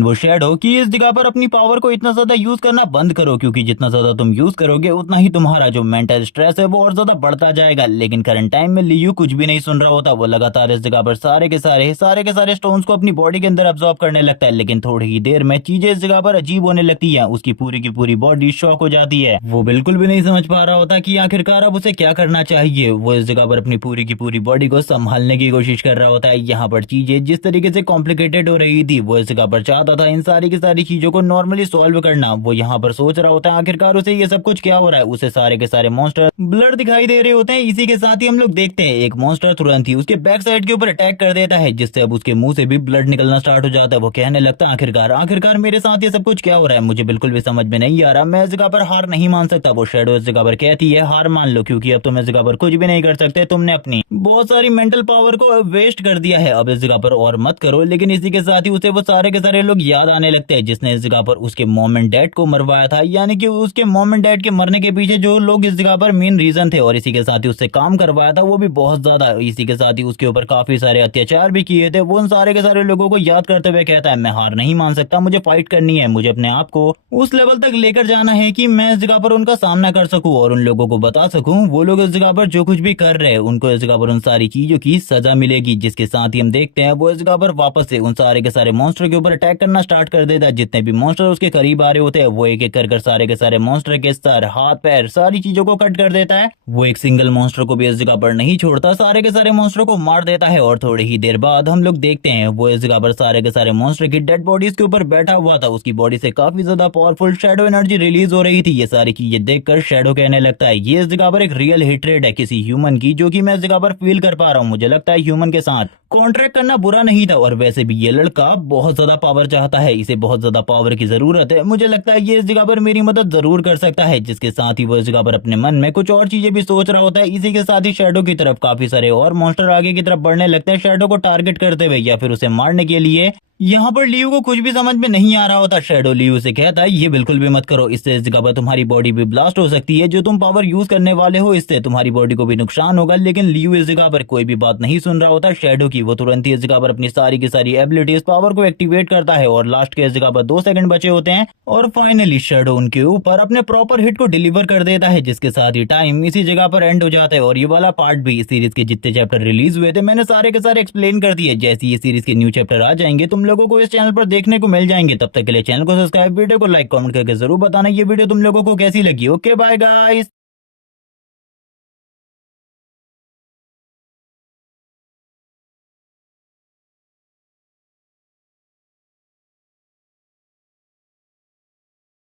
वो शेडो कि इस जगह पर अपनी पावर को इतना ज्यादा यूज करना बंद करो, क्योंकि जितना ज्यादा तुम यूज करोगे उतना ही तुम्हारा जो मेंटल स्ट्रेस है वो और ज्यादा बढ़ता जाएगा। लेकिन करंट टाइम में लियू कुछ भी नहीं सुन रहा होता, वो लगातार इस जगह पर सारे के सारे स्टोन्स को अपनी बॉडी के अंदर अब्सॉर्ब करने लगता है। लेकिन थोड़ी ही देर में चीजें इस जगह पर अजीब होने लगती है, उसकी पूरी की पूरी बॉडी शॉक हो जाती है। वो बिल्कुल भी नहीं समझ पा रहा होता कि आखिरकार अब उसे क्या करना चाहिए। वो इस जगह पर अपनी पूरी की पूरी बॉडी को संभालने की कोशिश कर रहा होता है। यहाँ पर चीजें जिस तरीके से कॉम्प्लिकेटेड हो रही थी, वो इस जगह पर चाहता था इन सारी की सारी चीजों को नॉर्मली सॉल्व करना। वो यहाँ पर सोच रहा होता है आखिरकार उसे ये सब कुछ क्या हो रहा है। उसे सारे के सारे मॉन्स्टर ब्लड दिखाई दे रहे होते हैं। इसी के साथ ही हम लोग देखते हैं एक मॉन्स्टर तुरंत ही उसके बैक साइड के ऊपर अटैक कर देता है, जिससे अब उसके मुंह से भी ब्लड निकलना स्टार्ट हो जाता है। वो कहने लगता है आखिरकार मेरे साथ ये सब कुछ क्या हो रहा है, मुझे बिल्कुल भी समझ में नहीं आ रहा, मैं इस जगह पर हार नहीं मान सकता। वो शेडो इस जगह पर कहती है हार मान लो, क्योंकि अब तुम इस जगह पर कुछ भी नहीं कर सकते, तुमने अपनी बहुत सारी मेंटल पावर को वेस्ट कर दिया है, अब इस जगह पर और मत करो। लेकिन इसी के साथ ही उसे वो सारे के सारे लोग याद आने लगते हैं जिसने इस जगह पर उसके मॉम एंड डैड को मरवाया था, यानी कि उसके मॉम एंड डैड के मरने के पीछे जो लोग इस जगह पर मेन रीजन थे, और इसी के साथ ही उससे काम करवाया था वो भी बहुत ज्यादा। इसी के साथ ही उसके ऊपर काफी सारे अत्याचार भी किए थे। वो उन सारे के सारे लोगों को याद करते हुए कहता है मैं हार नहीं मान सकता, मुझे फाइट करनी है, मुझे अपने आप को उस लेवल तक लेकर जाना है कि मैं इस जगह पर उनका सामना कर सकूं और उन लोगों को बता सकूं वो लोग इस जगह पर जो कुछ भी कर रहे हैं उनको इस जगह पर उन सारी चीजों की सजा मिलेगी। जिसके साथ ही हम देखते हैं वो इस जगह पर वापस से उन सारे के सारे मॉन्स्टर के ऊपर अटैक करना स्टार्ट कर देता है। जितने भी मॉन्स्टर उसके करीब आ रहे होते हैं वो एक एक कर सारे के सारे मॉन्स्टर के सर हाथ पैर सारी चीजों को कट कर देता है। वो एक सिंगल मॉन्स्टर को भी इस जगह पर नहीं छोड़ता, सारे के सारे मॉन्स्टर को मार देता है। और थोड़ी ही देर बाद हम लोग देखते हैं वो इस जगह पर सारे के सारे मॉन्स्टर की डेड बॉडीज के ऊपर बैठा हुआ था। उसकी बॉडी से काफी ज्यादा पावरफुल शैडो एनर्जी रिलीज हो रही थी। ये सारी चीजें देखकर शैडो कहने लगता है ये इस जगह पर एक रियल हेट्रेड है किसी ह्यूमन की, जो कि मैं इस जगह पर फील कर पा रहा हूँ। मुझे लगता है ह्यूमन के साथ कॉन्ट्रैक्ट करना बुरा नहीं था, और वैसे भी ये लड़का बहुत ज्यादा पावर चाहता है, इसे बहुत ज्यादा पावर की जरूरत है। मुझे लगता है ये इस जगह पर मेरी मदद जरूर कर सकता है। जिसके साथ ही वो इस जगह पर अपने मन में कुछ और चीजें भी सोच रहा होता है। इसी के साथ ही शैडो की तरफ काफी सारे और मॉन्स्टर आगे की तरफ बढ़ने लगते हैं, शैडो को टारगेट करते हुए या फिर उसे मारने के लिए। यहाँ पर लियू को कुछ भी समझ में नहीं आ रहा होता। शैडो लियू से कहता है ये बिल्कुल भी मत करो, इससे इस जगह पर तुम्हारी बॉडी भी ब्लास्ट हो सकती है, जो तुम पावर यूज करने वाले हो इससे तुम्हारी बॉडी को भी नुकसान होगा। लेकिन लियू इस जगह पर कोई भी बात नहीं सुन रहा होता शैडो की। वो तुरंत ही इस जगह पर अपनी सारी की सारी एबिलिटीज पावर को एक्टिवेट करता है, और लास्ट के इस जगह पर 2 सेकंड बचे होते हैं, और फाइनली शैडो उनके ऊपर अपने प्रॉपर हिट को डिलीवर कर देता है। जिसके साथ ही टाइम इसी जगह पर एंड हो जाता है। और ये वाला पार्ट भी इस सीरीज के जितने चैप्टर रिलीज हुए थे मैंने सारे के सारे एक्सप्लेन कर दिए। जैसे ये सीरीज के न्यू चैप्टर आ जाएंगे तुम लोगों को इस चैनल पर देखने को मिल जाएंगे। तब तक के लिए चैनल को सब्सक्राइब, वीडियो को लाइक कमेंट करके जरूर बताना ये वीडियो तुम लोगों को कैसी लगी। Okay bye guys.